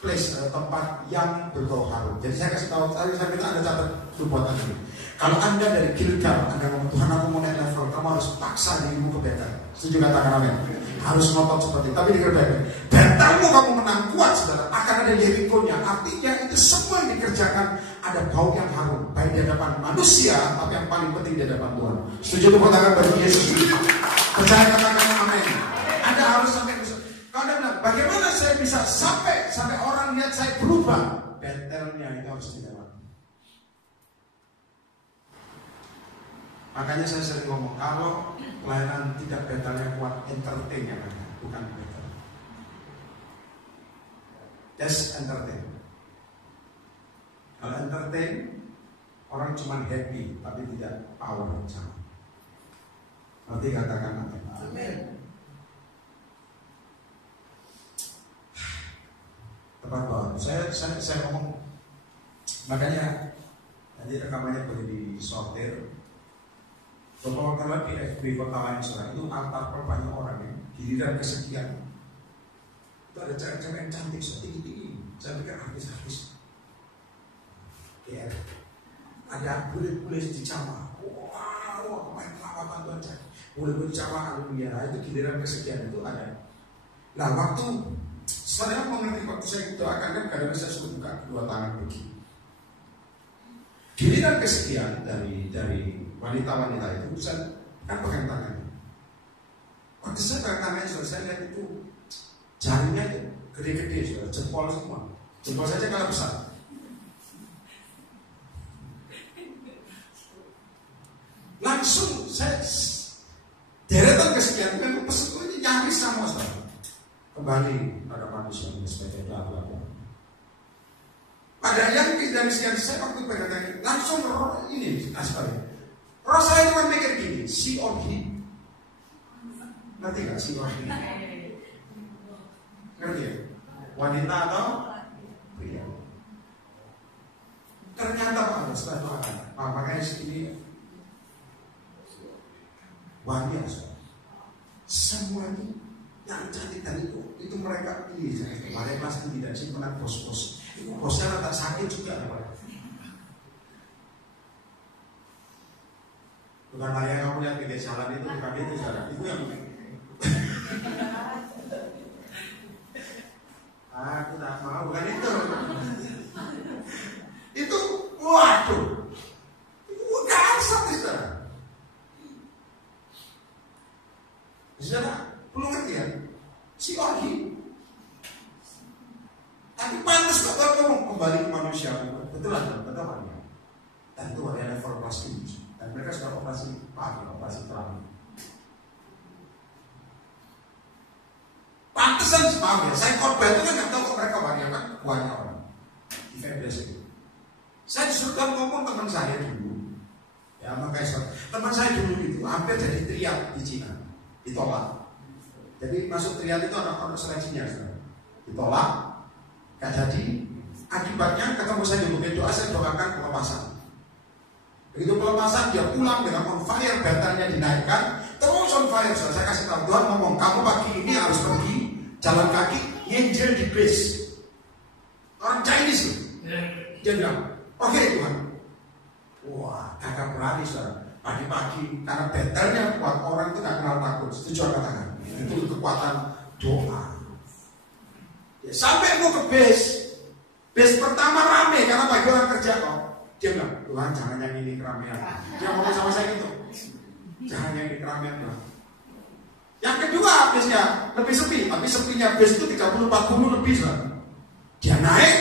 place, tempat yang berbau harum. Jadi saya kasih tahu, saya minta Anda catat buat Anda. Kalau Anda dari Gilgal, Anda ngomong Tuhan aku mau naik level, kamu harus paksa dirimu ke Bethel. Setuju katakan amin? Harus ngotot seperti itu. Tapi dengar baik-baik. Bethelmu kamu menang kuat, saudara. Akan ada Yerikonya. Artinya itu semua yang dikerjakan ada bau yang harum, baik di hadapan manusia, tapi yang paling penting di hadapan Tuhan. Setuju tepuk tangan bagi Yesus. Percaya katakan amin. Anda harus sampai. Kalau Anda bilang, bagaimana saya bisa sampai orang lihat saya berubah? Bethelnya itu harus dilewati. Makanya saya sering ngomong, kalau pelayanan tidak bethelnya kuat, entertain yang ada, bukan betel. Just entertain. Kalau entertain, orang cuma happy, tapi tidak power sama. Nanti katakan amin. Tepat banget. Saya ngomong. Makanya nanti rekamannya boleh disortir. Beberapa kali di FB kota lain itu antar banyak orang ya, giliran kesekian. Itu ada cewek-cewek yang cantik, tinggi-tinggi. Saya pikir artis-artis. Ya. Ada boleh dicawa. Wah, kemarin pelawatan Tuhan jadi. Boleh dicawa, haleluya. Itu giliran kesekian itu ada. Nah, waktu saya mengerti, waktu saya doakan kan kadang saya suruh buka kedua tangan begini. Giliran kesekian dari wanita-wanita itu saya kan pegang tangannya. Waktu saya pegang tangannya, saya lihat itu jarinya itu gede-gede, jempol semua. Jempol saja kalah besar. Langsung saya deretan kesekian kan peserta ini nyaris sama saya. Kembali pada manusia sebagai Allah. Pada yang dari sekian saya waktu pegang langsung roh ini asalnya. Roh saya cuma mikir gini, si or he. Ngerti gak si or he? Ngerti ya? Wanita atau pria? Ternyata Pak, setelah doakan, makanya ini wanita semua itu yang cantik tadi itu mereka pilih. Kemarin kelas tidak simpanan bos-bos. Itu bosnya rata sakit juga. Bukan hari yang kamu lihat di jalan itu bukan itu saudara. Itu yang aku tak mau, bukan itu. Itu waduh. Itu kasar saudara. Saudara, perlu ngerti ya? Si Orhi. Tapi pantas kok kamu kembali ke manusia. Betul kan? Dan itu ada level kelas 7. Dan mereka sudah operasi terang. Pantesan maaf ya, saya korban itu kan nggak tahu kok mereka wanita kan banyak orang di Febres itu. Saya disuruh ngomong teman saya dulu. Ya makanya teman saya dulu itu hampir jadi triad di Cina. Ditolak. Jadi masuk triad itu anak-anak seleksinya ditolak, gak jadi. Akibatnya ketemu saya di bukit doa, saya doakan pelepasan. Begitu pelepasan dia pulang dengan on fire, bantalnya dinaikkan, terus on fire. Saya kasih tahu Tuhan ngomong, kamu pagi ini harus pergi jalan kaki nyenjel di base. Orang Chinese dia bilang, oke Tuhan. Wah, agak berani saudara. Pagi-pagi karena bantalnya kuat, orang itu gak kenal takut. Setuju katakan? Itu kekuatan doa. Ya, sampai mau ke base pertama rame karena pagi orang kerja kok. Dia bilang, Tuhan jangan yang ini keramaian. Dia ngomong sama saya gitu, jangan yang ini keramaian Tuhan. Yang kedua base-nya lebih sepi, tapi sepinya base itu 30-40 lebih Tuhan. Dia naik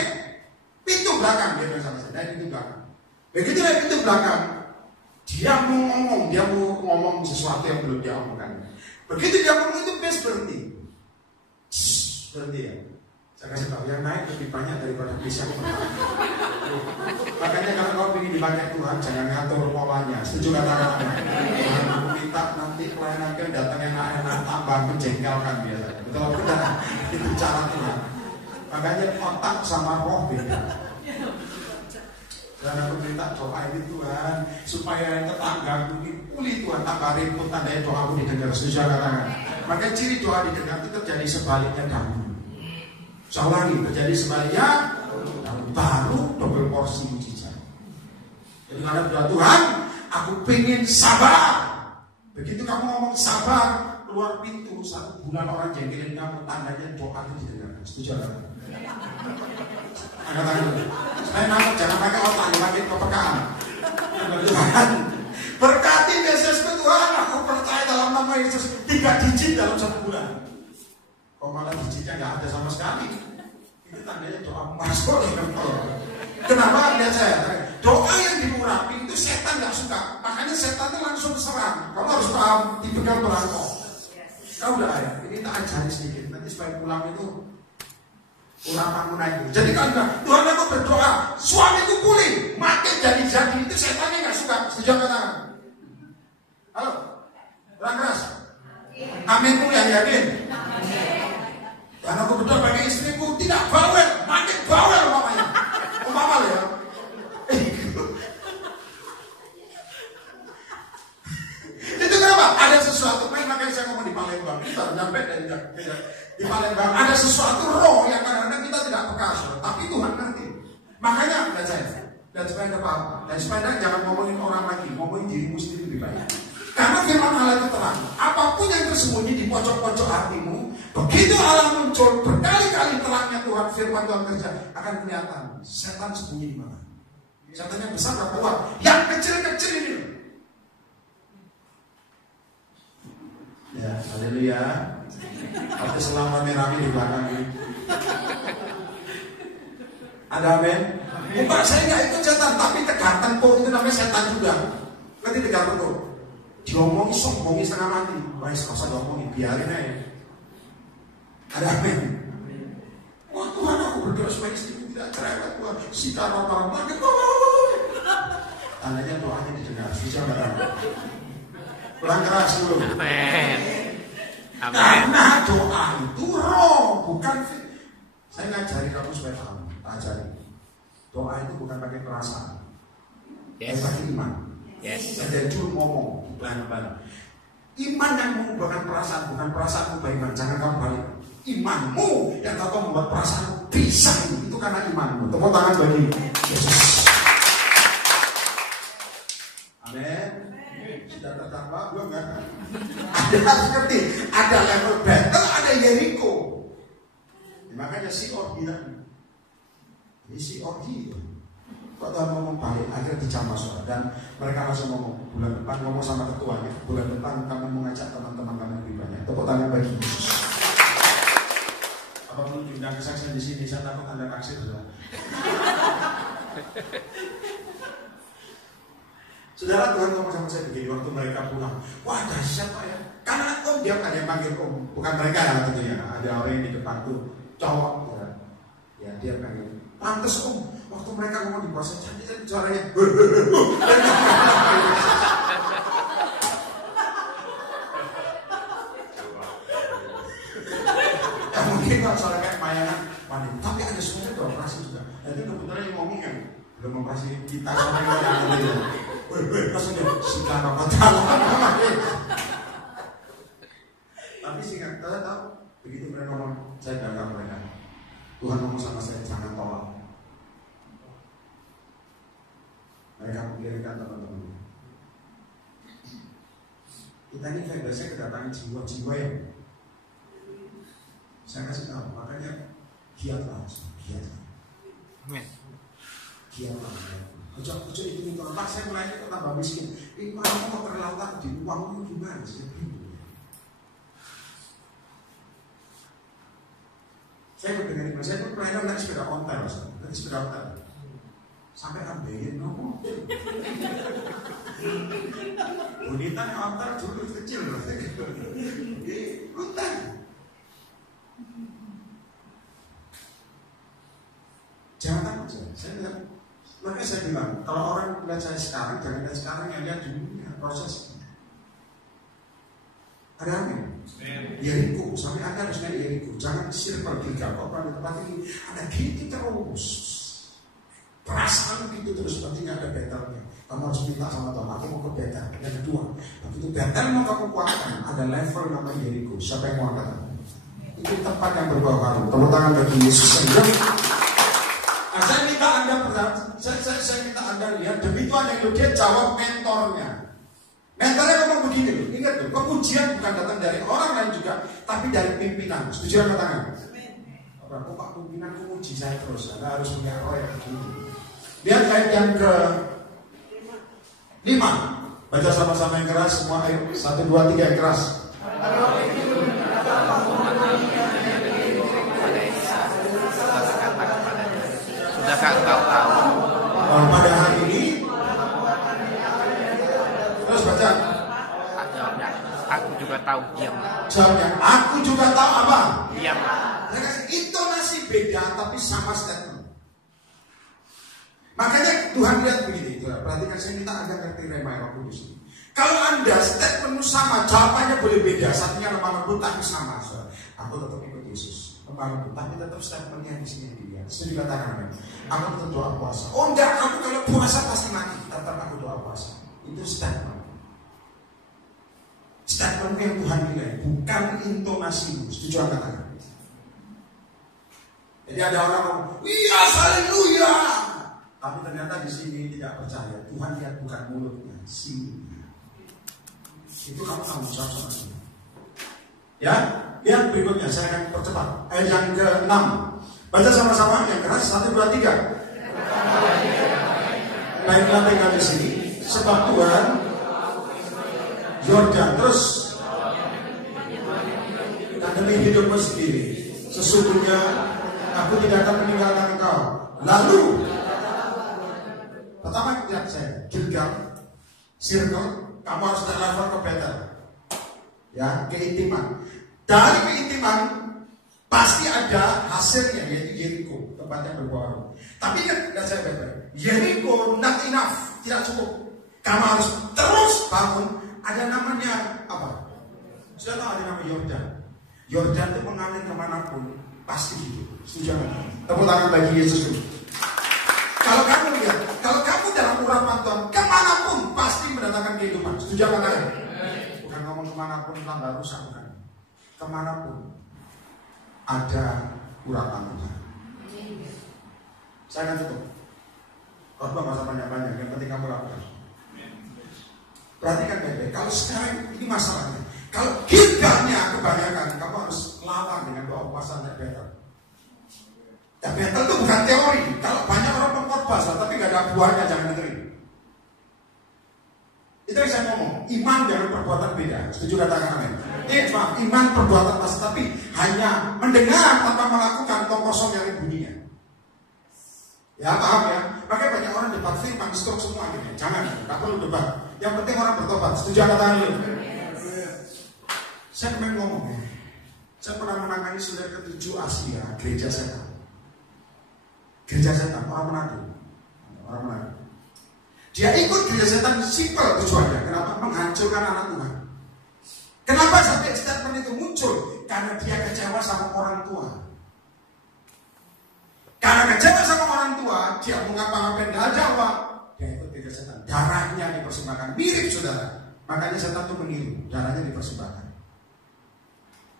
pintu belakang, dia bilang sama saya, naik pintu belakang. Begitu naik pintu belakang, dia mau ngomong sesuatu yang belum dia omongkan. Begitu dia ngomong itu base berhenti. Berhenti ya. Saya kasih tahu yang naik lebih banyak daripada base yang pertama. Makanya kalau kau ingin dipakai Tuhan, jangan ngatur polanya. Setuju kata-kata? Tuhan aku minta nanti pelayanan kan datang enak-enak, tambah menjengkelkan biasanya. Betul betul. Itu cara Tuhan. Makanya otak sama roh beda. Dan aku minta doa ini Tuhan supaya tetangga ini pulih Tuhan, tambah ribut tandanya doamu didengar. Setuju katakan? Maka ciri doa didengar itu terjadi sebaliknya dahulu. Saya ulangi, terjadi sebaliknya baru double porsi mujizat. Jadi karena doa Tuhan, aku pengen sabar. Begitu kamu ngomong sabar, keluar pintu 1 bulan orang jengkelin kamu, tandanya doa itu didengar. Setuju katakan? Angkat tangan dulu. Saya nangkep, jangan pakai otak, pakai kepekaan. Tuhan, berkati Yesus Tuhan, aku percaya dalam nama Yesus 3 digit dalam 1 bulan. Kok malah digitnya nggak ada sama sekali? Itu tandanya doa masuk. Kenapa? Lihat saya. Doa yang diurapi itu setan nggak suka. Makanya setannya langsung serang. Kamu harus paham, dipegang perangkok. Kau udah ya, ini tak ajari sedikit. Nanti supaya pulang itu urapanmu naik. Jadi kalau Tuhan aku berdoa, suamiku pulih, makin jadi itu setannya nggak suka. Setuju katakan? Halo, kurang keras. Aminmu yang yakin. Karena aku berdoa bagi istriku tidak bawel, makin bawel umpamanya. Umpama ya. Itu kenapa? Ada sesuatu, makanya saya ngomong di Palembang. Kita nyampe di Palembang ada sesuatu roh yang kadang-kadang kita tidak peka, tapi Tuhan ngerti. Makanya saya Dan supaya apa? Dan supaya jangan ngomongin orang lagi, ngomongin dirimu sendiri lebih banyak. Karena firman Allah itu terang. Apapun yang tersembunyi di pojok-pojok hatimu, begitu Allah muncul berkali-kali terangnya Tuhan, firman Tuhan kerja, akan kelihatan. Setan sembunyi di mana? Setan yang besar dan kuat, yang kecil-kecil ini. Ya, haleluya. Ada selama merah di belakang ini. Ada amin. Bukan saya nggak ikut setan, tapi tegar tempur itu namanya setan juga. Nanti tegar tempur. Diomongi sombongi setengah mati. Wah, nggak usah diomongin, biarin aja. Ada amin. Wah Tuhan, aku berdoa supaya istriku tidak cerewet Tuhan. Sikap orang makin. Tandanya doanya didengar. Bicara. Kurang keras dulu. Amin. Karena doa itu roh, bukan. Saya ngajari kamu supaya paham. Ajari. Doa itu bukan pakai perasaan, Yes. pakai iman. Yes. Saya dari dulu ngomong pelan-pelan. Iman yang mengubahkan perasaan, bukan perasaan mengubah iman. Jangan kamu balik. Imanmu yang tahu membuat perasaan bisa itu karena imanmu. Tepuk tangan bagi Yesus. Amin. Sudah tertambah belum kan? Ada harus ngerti. Ada level battle, ada Jericho. Makanya si bilang. Ini si Orgi kok Tuhan ngomong balik akhirnya dijamah suara. Dan mereka langsung ngomong bulan depan, ngomong sama ketuanya, bulan depan kami mengajak teman-teman kami lebih banyak. Tepuk tangan bagi Yesus. Apa perlu diundang kesaksian di sini? Saya takut Anda naksir. Saudara, Tuhan ngomong sama saya begini waktu mereka pulang. Wah dahsyat Pak ya. Karena Om dia ada yang panggil Om, bukan mereka ya tentunya. Ada orang yang di depan tuh cowok ya dia panggil. Pantes Om, waktu mereka ngomong di bahasa cantik suaranya. Ya mungkin kalau suara kayak mayangan, tapi ada suara itu operasi juga. Jadi kebetulan yang ngomong kan belum operasi kita sama yang lain. Langsung dia sudah apa tahu. Tapi singkat, kalian tahu begitu mereka ngomong, saya gagal mereka. Tuhan ngomong sama saya, jangan tolak. Mereka mengirimkan teman-teman. Kita ini biasanya kedatangan jiwa-jiwa yang saya kasih tahu, makanya giatlah, giatlah. Amin. Giatlah. Ojo itu Pak, saya mulai tambah miskin. Imanmu kok terlantar di uangmu gimana sih? Saya dengar iman, saya pun pernah naik sepeda ontel, naik sepeda ontel. Sampai ambilin ngomong. Bonita ontel dulu kecil loh. Hutan. Jangan takut saya bilang. Makanya saya bilang, kalau orang melihat saya sekarang, jangan lihat sekarang yang lihat dulu proses. Ada amin. Jericho, sampai Anda harus naik Jericho. Jangan circle 3, kok pada tempat ini ada gitu terus. Perasaan gitu terus, berarti nggak ada battle-nya. Kamu harus minta sama Tuhan, aku mau ke battle. Yang kedua, begitu battle mau kamu kuatkan, ada level namanya Jericho. Siapa yang mau angkat? Itu tempat yang berbau harum. Tepuk tangan bagi Yesus. Nah, saya minta Anda saya minta Anda lihat demi Tuhan yang dia jawab mentornya. Mentornya ngomong begini loh, ingat loh, kepujian bukan datang dari orang lain juga, tapi dari pimpinan. Setuju apa tangan? Kok Pak pimpinan memuji saya terus? Anda harus punya roh yang begini. Lihat ayat yang ke-5. Baca sama-sama yang keras semua, ayo 1, 2, 3 yang keras. Sudahkah engkau tahu? Pada hari ini terus baca. Jawabnya, aku juga tahu, diamlah. Jawabnya, aku juga tahu apa? Diamlah. Intonasi beda tapi sama statement. Makanya Tuhan lihat begini, perhatikan, saya minta Anda ngerti rema Roh Kudus. Kalau Anda statementmu sama, jawabannya boleh beda. Satunya lemah lembut tapi sama. Aku tetap ikut Yesus. Lemah lembut tapi tetap statementnya di sini dia. Saya dikatakan, aku tetap doa puasa. Oh enggak, aku kalau puasa pasti mati. Tetap aku doa puasa. Itu statement. Statement yang Tuhan nilai, bukan intonasimu. Setuju angkat tangan. Jadi ada orang ngomong, iya haleluya. Tapi ternyata di sini tidak percaya. Tuhan lihat bukan mulutnya, sininya. Itu kamu tanggung jawab sama Tuhan. Ya, lihat berikutnya. Saya akan percepat. Ayat yang ke-6. Baca sama-sama yang keras. 1, 2, 3. Baiklah tinggal di sini. Sebab Tuhan Yordan terus dan demi hidupmu sendiri. Sesungguhnya aku tidak akan meninggalkan engkau. Lalu pertama lihat saya Gilgal, circle, kamu harus level ke Betel. Ya, keintiman. Dari keintiman pasti ada hasilnya, yaitu Yeriko, tempat yang berbaru. Tapi kan lihat saya baik-baik. Yeriko not enough, tidak cukup. Kamu harus terus bangun. Ada namanya apa? Sudah tahu ada nama Yordan. Yordan itu mengalir kemanapun pasti hidup. Setuju nggak? Tepuk tangan bagi Yesus dulu. Kalau kamu lihat, kalau kamu dalam urapan Tuhan, kemanapun pasti mendatangkan kehidupan. Setuju nggak? Bukan ngomong kemanapun tambah rusak, bukan. Kemanapun ada urapan Tuhan. Saya akan tutup. Khotbah masa banyak-banyak, yang penting kamu lakukan. Perhatikan baik-baik. Kalau sekarang ini masalahnya, kalau Gilgalnya kebanyakan, kamu harus lawan dengan doa puasa dan Betel. Ya Betel itu bukan teori. Kalau banyak orang mengkhotbah tapi nggak ada buahnya, jangan dengerin. Itu yang saya ngomong. Iman dengan perbuatan beda. Setuju katakan amin? Maaf, iman perbuatan pasti, tapi hanya mendengar tanpa melakukan, tong kosong yang bunyinya. Ya paham ya? Makanya banyak orang debat firman stroke semua gitu. Jangan, tak perlu debat. Yang penting orang bertobat. Setuju katakan amin? Saya kemarin ngomong ya. Saya pernah menangani saudara ke-7 Asia, gereja setan. Gereja setan, orang Manado. Dia ikut gereja setan simpel tujuannya. Kenapa? Menghancurkan anak Tuhan. Kenapa sampai statement itu muncul? Karena dia kecewa sama orang tua. Karena kecewa sama orang tua, dia mau ngapa-ngapain gak jawab. Dia ikut gereja setan. Darahnya dipersembahkan. Mirip saudara. Makanya setan itu meniru. Darahnya dipersembahkan.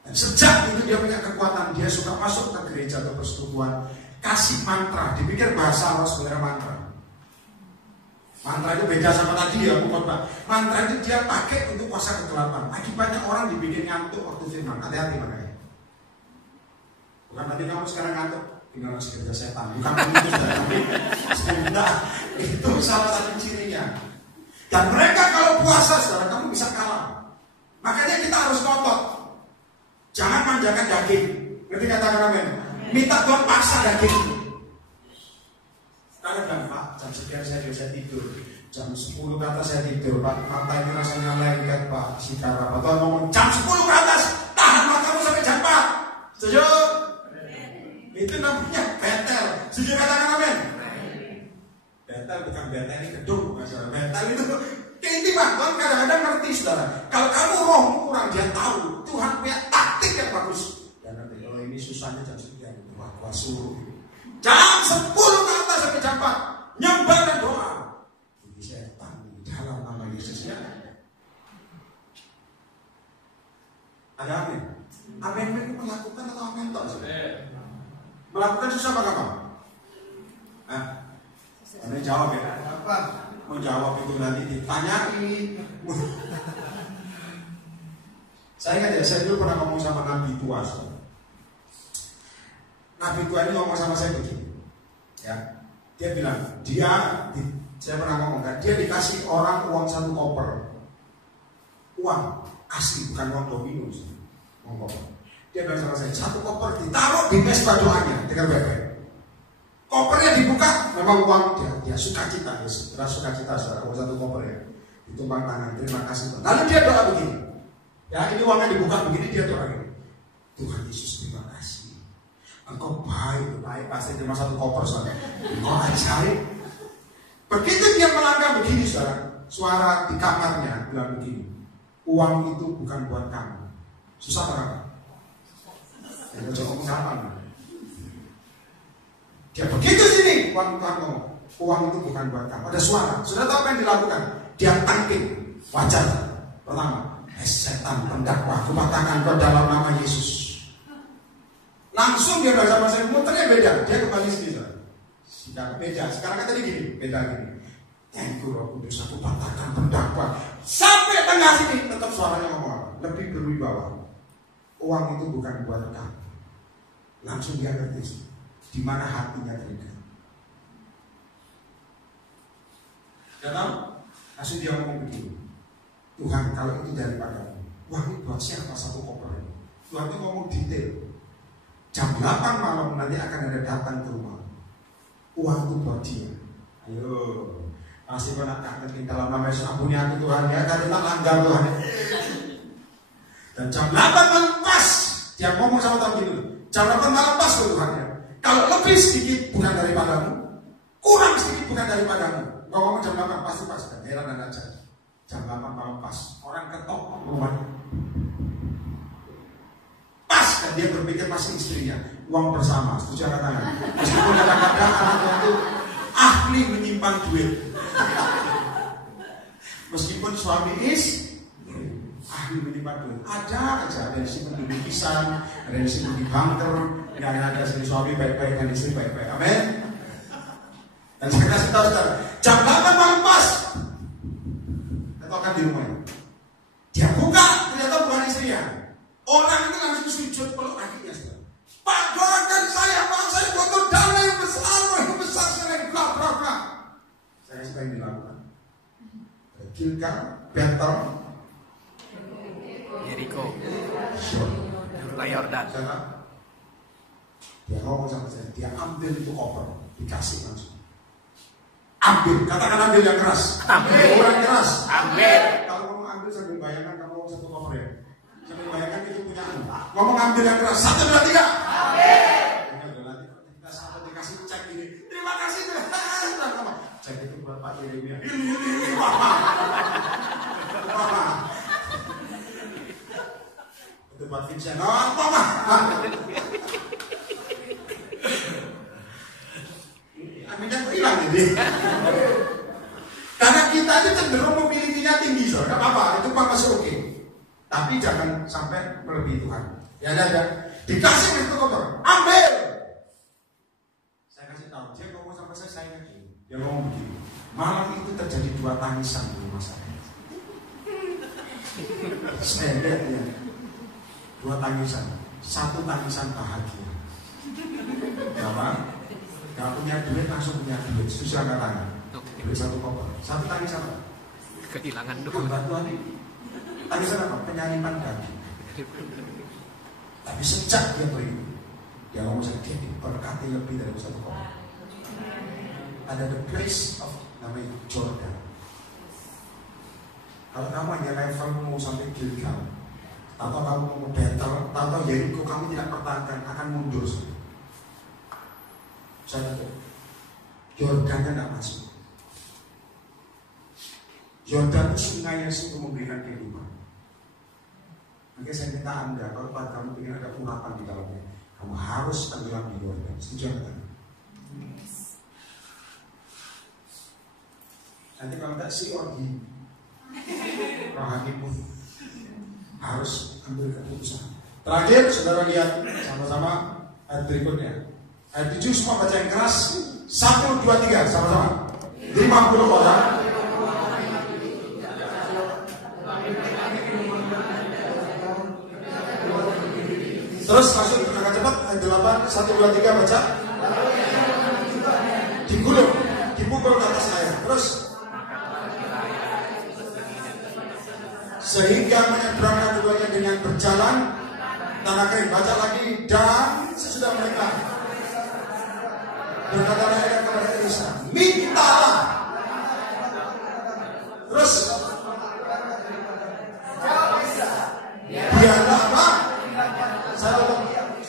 Dan sejak itu dia punya kekuatan. Dia suka masuk ke gereja atau persetubuhan, kasih mantra. Dipikir bahasa Allah sebenarnya mantra. Mantra itu beda sama tadi ya, khotbah. Mantra itu dia pakai untuk kuasa kegelapan. Akibatnya orang dibikin ngantuk waktu firman. Hati-hati makanya. Bukan nanti kamu sekarang ngantuk, tinggal masuk gereja setan. Bukan begitu saudara. Sebentar, itu salah satu cirinya. Dan mereka kalau puasa saudara, kamu bisa kalah. Makanya kita harus ngotot. Jangan manjakan daging. Ngerti katakan amin? Minta Tuhan paksa daging. Karena bilang, Pak, jam sekian saya bisa tidur. Jam 10 ke atas saya tidur, Pak. Mata ini rasanya lengket, Pak. Sikar apa? Tuhan ngomong, jam 10 ke atas. Tahan matamu sampai jam 4. Setuju? Itu namanya Betel. Setuju katakan amin? Betel bukan Betel ini gedung. Betel itu keintiman. Tuhan kadang-kadang ngerti saudara. Kalau kamu rohmu kurang, dia tahu. Tuhan punya taktik yang bagus. Dan nanti kalau ini susahnya jam sekian. Wah, gua suruh. Jam 10 ke atas sampai jam 4. Nyembah dan doa. Ini setan dalam nama Yesus ya. Ada amin? Amin itu melakukan atau amin tak? Melakukan susah apa gampang? Anda jawab ya. Apa? Mau jawab itu nanti ditanyai. Saya dulu pernah ngomong sama Nabi tua. Nabi tua ini ngomong sama saya begini. Ya, dia bilang, saya pernah ngomong kan, dia dikasih orang uang 1 koper. Uang asli, bukan uang domino. Uang koper. Dia bilang sama saya, 1 koper ditaruh di mesbah doanya. Dengar baik-baik. Kopernya dibuka, memang uang dia sukacita, ya, sukacita saudara, uang 1 koper ya. Ditumpang tangan, terima kasih Tuhan. Lalu dia doa begini. Ya, ini uangnya dibuka begini, dia doa begini. Tuhan Yesus terima kasih. Engkau baik pasti terima 1 koper saudara. Engkau ajaib. Begitu dia melangkah begini saudara, suara di kamarnya bilang begini. Uang itu bukan buat kamu. Susah apa? Ya, coba ngomong. Dia begitu sini, uang itu bukan buat kamu. Ada suara. Sudah tahu apa yang dilakukan? Dia tangking wajah pertama. Setan pendakwa, kupatahkan kau dalam nama Yesus. Langsung dia bahasa bahasa muternya beda. Dia kembali sini. Jika beda, sekarang kan tadi gini, beda gini. Yang Roh Kudus aku patahkan pendapat sampai tengah sini tetap suaranya ngomong lebih berwibawa. Uang itu bukan buat kamu. Langsung dia ngerti di mana hatinya terikat. Gak tahu? Langsung dia ngomong begini. Tuhan, kalau itu daripadamu, uang itu buat siapa satu koper ini? Tuhan itu ngomong detail. Jam 8 malam nanti akan ada datang ke rumah. Uang itu buat dia. Ayo. Masih kau nak kangen dalam nama Yesus, ampuni aku Tuhan ya, karena tak langgar Tuhan. Dan jam 8 malam pas, dia ngomong sama Tuhan gitu. Jam 8 malam pas Tuhan ya. Kalau lebih sedikit bukan daripadamu, kurang sedikit bukan daripadamu. Kau ngomong jam 8 pasti pas, dan heran dan aja. Jam 8 malam pas, orang ketok rumahnya. Pas, dan dia berpikir masih istrinya, uang bersama, setuju angkat tangan. Meskipun kadang-kadang anaknya itu ahli menyimpan duit. Meskipun suami ahli menyimpan duit, ada aja dari sini di pisang, dari sini di bunker, yang ada dari suami baik-baik dan istri baik-baik. Amin. Dan saya kasih tahu saudara, jam 8 malam pas, ketokan di rumahnya. Dia buka, ternyata bukan istrinya. Orang itu langsung sujud peluk kakinya. Pak, doakan saya, Pak, saya butuh dana yang besar, saya bla. Saya suka yang dilakukan. Gilgal, Betel, Jericho, Yordan. Dia ngomong sama saya, dia ambil itu koper, dikasih langsung. Ambil, katakan ambil yang keras. Ambil. Orang keras. Ambil. Kalau ngomong ambil sambil bayangkan kamu satu koper ya. Sambil bayangkan itu punya anu. Ngomong ambil yang keras. 1, 2, 3. Ambil. Nanti kita sampai dikasih cek ini. Terima kasih Tuhan. Cek itu buat Pak Yeremia. Ini Bapak. Itu buat Vincent. Bapak. Aminnya hilang ini. Karena kita ini cenderung memilikinya tinggi, soalnya apa-apa, itu masih oke. Tapi jangan sampai melebihi Tuhan. Ya ada, dikasih itu kotor, ambil. Saya kasih tahu, dia ngomong sama saya ingat ini. Dia ngomong begini, malam itu terjadi 2 tangisan di rumah saya. Saya lihat ya, 2 tangisan, 1 tangisan bahagia. Apa? Gak punya duit langsung punya duit, susah angkat tangan. Duit 1 koper, 1 tangisan apa? Kehilangan duit. Bantuan ini. Tangisan apa? Penyalipan daging. Tapi sejak dia beri, dia ngomong sama dia diberkati lebih dari 1 koper. Ada the place of namanya Jordan. Kalau kamu hanya level mau sampai Gilgal, atau kamu mau Betel, atau Jericho, kamu tidak pertahankan, akan mundur. Saya tahu, Yordannya tidak masuk. Yordan itu sungai yang sungguh memberikan kehidupan. Makanya saya minta Anda, kalau kamu ingin ada urapan di dalamnya, kamu harus tenggelam di Yordan. Setuju nggak? Nanti kalau tidak si orgi, rohanimu harus ambil keputusan. Terakhir, saudara lihat sama-sama ayat berikutnya. Ayat 7 semua baca yang keras. 1, 2, 3 sama-sama. 50 orang. Terus langsung agak cepat. Ayat 8, 1, 2, 3 baca. Digulung, dipukul ke atas air. Terus sehingga menyeberangkan keduanya dengan berjalan tanah kering. Baca lagi. Dan sesudah mereka berkata mereka kepada Elisa, mintalah. Terus biarlah apa? Saya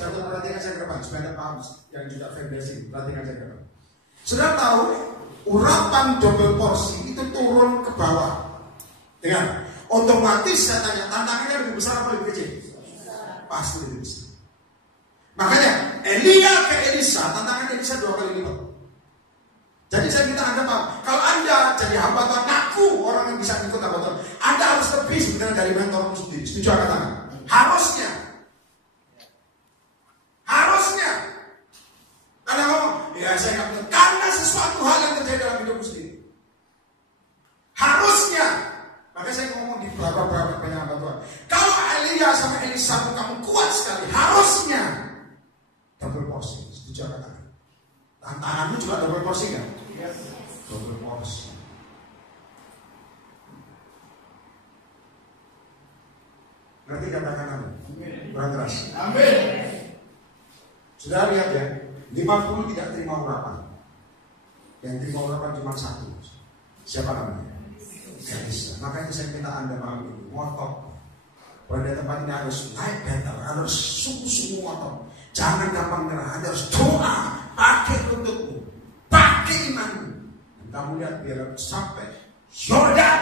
perhatikan saya ke depan supaya Anda paham yang juga verbasi. Perhatikan saya ke depan. Sudah tahu urapan double porsi itu turun ke bawah. Dengar, otomatis saya tanya, tantangannya lebih besar apa lebih kecil? Pasti lebih besar. Makanya Elia ke Elisa, tantangan Elisa 2 kali lipat. Jadi saya minta Anda paham, kalau Anda jadi hamba Tuhan, ngaku orang yang bisa ikut hamba Tuhan, Anda harus lebih sebenarnya dari mentormu sendiri. Setuju angkat tangan? Harusnya. Karena ngomong, ya saya nggak betul. Karena Berapa banyak hamba Tuhan. Kalau Elia sama Elisa kamu kuat sekali, harusnya double porsi. Setuju apa kata? Tantanganmu juga double porsi kan? Yes. Double porsi. Ngerti katakan amin? Kurang keras. Amin. Sudah lihat ya, 50 tidak terima urapan. Yang terima urapan cuma satu. Siapa namanya? Gadis. Maka itu saya minta Anda malam ini ngotot. Pada tempat ini harus naik battle, harus sungguh-sungguh ngotot. Jangan gampang menyerah, Anda harus doa, pakai lututmu, pakai imanmu. Dan kamu lihat biar sampai Yordan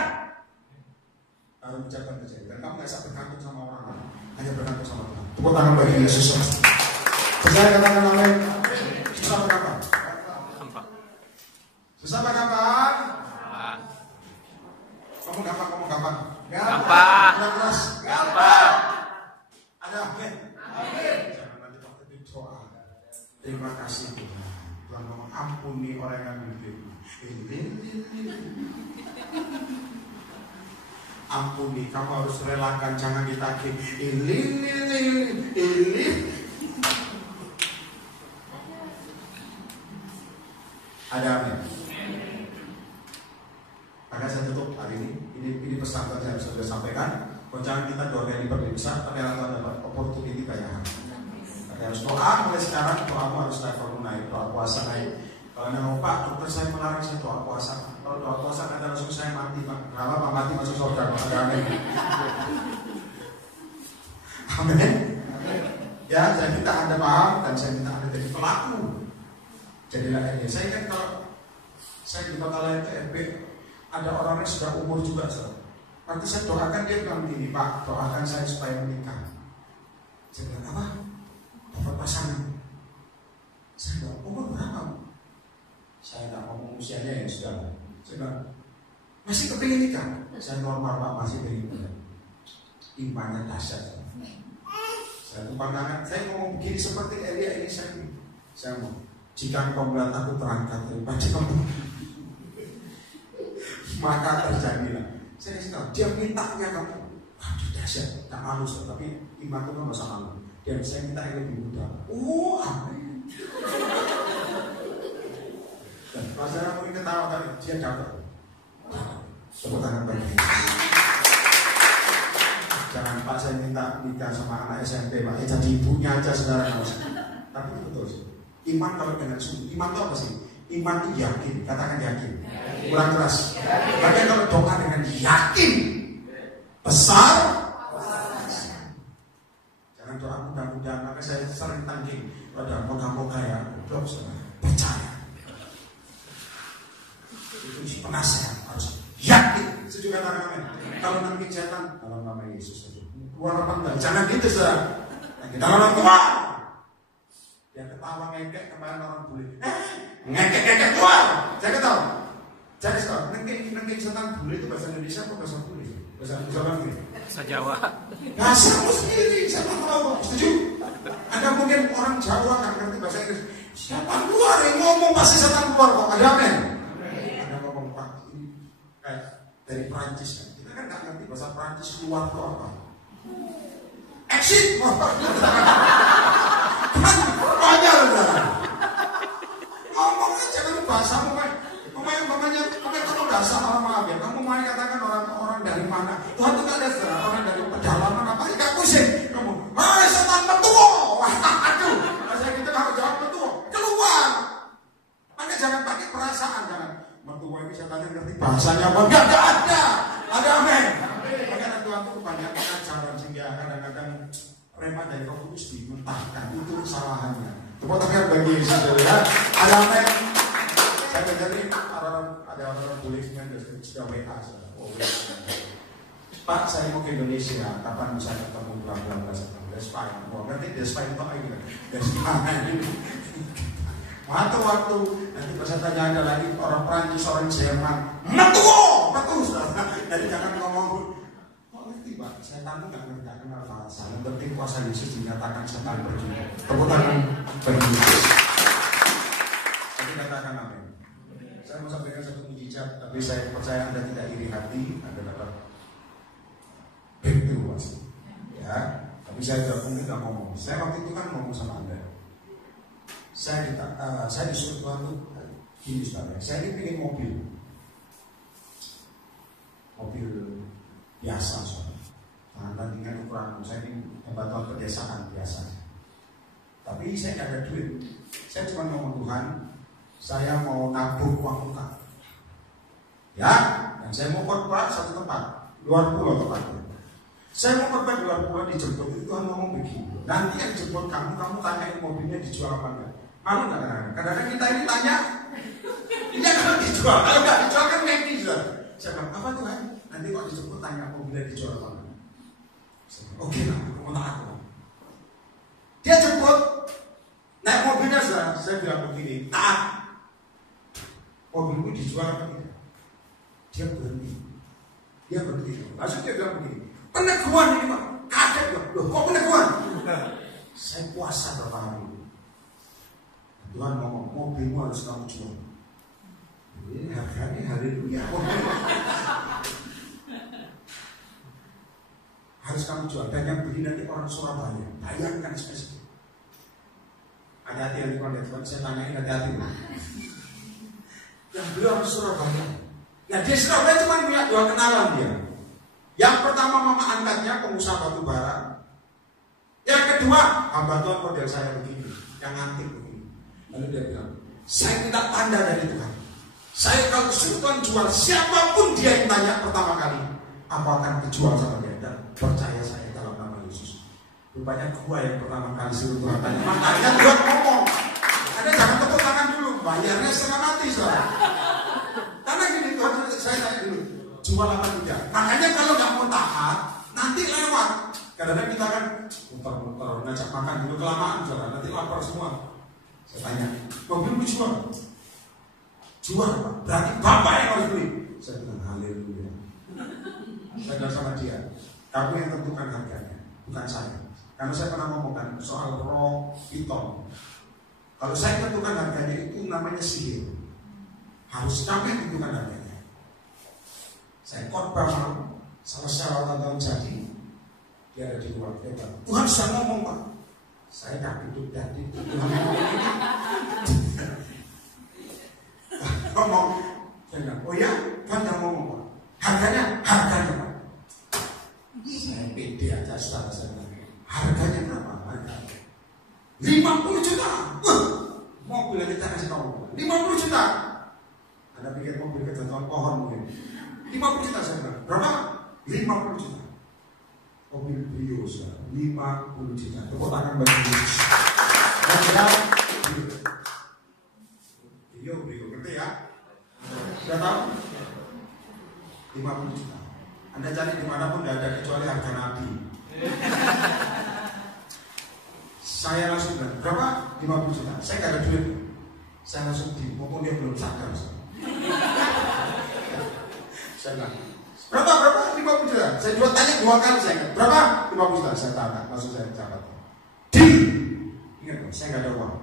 baru ucapan terjadi. Dan kamu nggak usah bergantung sama orang lain, hanya bergantung sama Tuhan. Tepuk tangan bagi Yesus. Percaya katakan amin. Susah apa kapan? Susah apa kapan? Kamu gampang. Gampang. Gampang. Ada amin. Amin. Jangan nanti waktu itu doa. Terima kasih Tuhan. Tuhan mengampuni orang yang mimpi. Ampuni, kamu harus relakan, jangan ditagih. Ini. Ada amin. Maka saya tutup hari ini. Ini pesan tadi yang sudah sampaikan. Jangan kita doa yang lebih besar, tapi Allah dapat opportunity banyak hal. Tapi harus doa mulai sekarang. Doamu harus level naik, doa puasa naik. Kalau anda mau Pak, dokter saya melarang saya doa puasa. Kalau doa puasa kata langsung saya mati Pak. Kalau Pak mati masuk surga. Amin. Amin. Ya, saya minta Anda paham dan saya minta Anda jadi pelaku. Jadilah ini. Saya kan kalau saya di kota lain TRB ada orang yang sudah umur juga, nanti saya doakan dia bilang gini, Pak, doakan saya supaya menikah. Saya bilang apa? Dapat pasangan. Saya bilang umur berapa? Saya tak ngomong usianya ya sudah. Saya bilang masih kepingin nikah. Saya normal Pak, masih kepingin. Imannya dahsyat. Saya tumpang tangan. Saya ngomong begini seperti Elia ini saya mau. Jika engkau melihat aku terangkat daripada kamu, maka terjadilah. Saya kasih tahu, dia mintanya kamu, waduh dahsyat, tak malu tapi iman itu kan masa malu. Dan saya minta yang lebih muda. Amin. Dan pasangan mungkin ketawa tapi dia dapat. Tepuk tangan bagi. Jangan Pak saya minta nikah sama anak SMP Pak, jadi ibunya aja sekarang. Tapi betul sih. Iman kalau dengan sungguh, iman itu apa sih? Iman itu yakin, katakan yakin. Kurang keras. Bahkan kalau doa dengan yakin, besar. Jangan doa mudah-mudahan. Maka saya sering tangking pada moga-moga ya, percaya. Itu penasehat harus yakin. Setuju katakan amin. Kalau nanti setan dalam nama Yesus saja. Keluar apa enggak? Jangan gitu saudara. Dalam nama Tuhan. Yang ketawa ngekek kemarin orang boleh. Ngekek keluar. Saya ketawa. Jadi sekarang ngekek setan bule itu bahasa Indonesia atau bahasa bule? Bahasa Jawa. Bahasa Jawa. Bahasa sendiri. Saya tahu. Setuju? Ada mungkin orang Jawa nggak ngerti bahasa Inggris. Siapa keluar yang ngomong pasti setan keluar kok. Ada amin. Ada ngomong Pak ini kayak dari Prancis kan. Kita kan nggak ngerti bahasa Prancis keluar itu apa. Exit. Aja udah. Ngomong aja kan bahasamu kan. Makanya kamu dasar orang mengambil. Kamu mau katakan orang dari mana? Tuhan itu kan ada orang dari pedalaman apa? Gak pusing. Kamu, setan metuo. Aduh, saya kita kalau jawab metuo keluar. Maka jangan pakai perasaan, jangan. Metuo ini setannya ngerti bahasanya apa? Gak ada. Ada amin. Makanya Tuhan itu banyak ajaran sehingga kadang-kadang remat dari Roh Kudus dimentahkan itu kesalahannya. Tepuk tangan bagi Yesus ya. Ada amin. Saya belajar ada orang boleh sudah WA. Pak saya mau ke Indonesia, kapan bisa ketemu bulan-bulan Despain? Mau ngerti Despain itu apa ini? Despain. Waktu nanti pesertanya ada lagi orang Prancis, orang Jerman. Metuo. Jadi jangan ngomong. Pak, saya tahu nggak kenal bahasa. Yang penting kuasa Yesus dinyatakan setan pergi. Tepuk tangan bagi Yesus. Tapi katakan amin. Saya mau sampaikan satu mujizat, tapi saya percaya Anda tidak iri hati. Anda dapat saya nggak ngomong. Saya waktu itu kan ngomong sama Anda. Saya disuruh Tuhan tuh gini saudara. Saya ini pengen mobil biasa saudara. Tandingan ukuran saya ini pembantuan pedesaan biasa. Tapi saya nggak ada duit. Saya cuma ngomong Tuhan, saya mau nabung uang muka. Ya, dan saya mau khotbah satu tempat, luar pulau tempatnya. Saya mau khotbah di luar pulau dijemput, itu Tuhan ngomong begini. Nanti yang jemput kamu tanyain mobilnya dijual apa enggak? Malu nggak kadang-kadang kita ini tanya, ini akan dijual, kalau nggak dijual kan nanti jual. Saya bilang apa Tuhan? Nanti kok dijemput tanya mobilnya dijual apa enggak? Oke lah, mau tak aku. Dia jemput, naik mobilnya saya bilang begini, mobilku dijual apa tidak? Dia berhenti. Langsung dia bilang begini, peneguhan ini Pak. Kaget loh, kok peneguhan? Saya puasa berapa hari. Tuhan ngomong, mobilmu harus kamu jual. Ini harganya haleluya. Harus kamu jual. Dan yang beli nanti orang Surabaya. Bayangkan spesifik. Hati-hati yang kalau Tuhan, saya tanyain hati-hati. Yang beli orang Surabaya. Nah di Surabaya cuma punya 2 kenalan dia. Yang pertama mama angkatnya pengusaha batu bara. Yang kedua hamba Tuhan model saya begini, yang antik begini. Lalu dia bilang, saya minta tanda dari Tuhan. Saya kalau suruh Tuhan jual siapapun dia yang tanya pertama kali, apa akan dijual sama dia? Dan percaya saya dalam nama Yesus. Rupanya gua yang pertama kali suruh Tuhan tanya. Makanya Tuhan ngomong, Anda jangan tepuk tangan dulu, bayarnya setengah mati soalnya. Karena gini Tuhan saya tanya dulu, jual apa tidak? Makanya kalau nggak mau taat, nanti lewat. Kadang-kadang kita kan muter-muter, ngajak makan dulu kelamaan jualan, nanti lapar semua. Saya tanya, mobilmu jual? Jual Pak, berarti Bapak yang harus beli. Saya bilang haleluya. Saya bilang sama dia, kamu yang tentukan harganya, bukan saya. Karena saya pernah ngomongkan soal roh piton. Kalau saya tentukan harganya itu namanya sihir. Harus kami tentukan harganya. Saya khotbah malam, selesai awal tahun jadi, dia ada di luar. Dia bilang, Tuhan sudah ngomong Pak. Saya tak duduk dan Tuhan ngomong ini. Ngomong, saya bilang, oh ya, Tuhan sudah ngomong Pak. Harganya Pak. Saya pede aja saudara saya bilang, harganya berapa? Harganya 50 juta. Mobil aja kita kasih tahu 50 juta. Anda pikir mobil kejatuhan pohon mungkin 50 juta saya bilang. Berapa? 50 juta. Mobil Brio 50 juta. Tepuk tangan bagi Yesus. Brio, ngerti ya? Sudah tahu? 50 juta. Anda cari dimanapun tidak ada kecuali harga Nabi. Saya langsung bilang, berapa? 50 juta. Saya gak ada duit. Saya langsung mumpung dia belum sadar. Saya bilang, berapa? 50 juta. Saya juga tanya 2 kali saya ingat. Berapa? 50 juta. Saya tanya, langsung saya catat. Ingat, saya gak ada uang.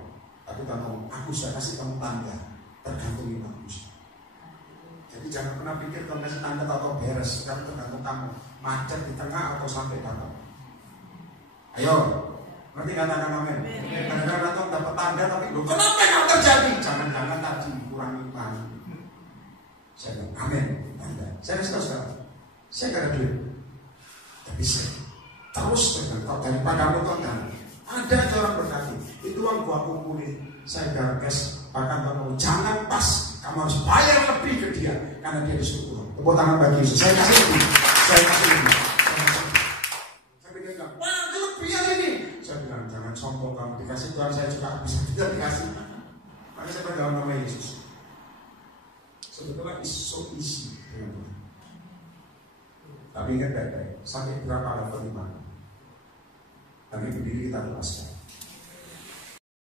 Tapi kamu, aku sudah kasih kamu tanda. Tergantung 50 juta. Jadi jangan pernah pikir kamu kasih tanda atau beres. Karena tergantung kamu. Macet di tengah atau sampai dapat. Ayo. Ngerti katakan amin. Kadang-kadang dapat tanda tapi loh kenapa yang terjadi? Jangan-jangan tadi kurang iman. Saya bilang amin. Tanda. Saya kasih tahu sekarang. Saya gak ada duit. Tapi saya terus tergantung daripada kamu kan. Ada orang berkati. Itu uang gua kumpulin. Saya garis. Bahkan kamu jangan pas. Kamu harus bayar lebih ke dia karena dia disuruh Tuhan. Tepuk tangan bagi Yesus. Saya kasih lebih. Saya kasih lebih. Saya bilang jangan sombong kamu dikasih Tuhan saya juga bisa tidak dikasih. Maka saya berdoa nama Yesus. Sebetulnya so easy dengan Tuhan. Tapi ingat baik-baik sampai berapa level iman. Kami berdiri kita lepaskan.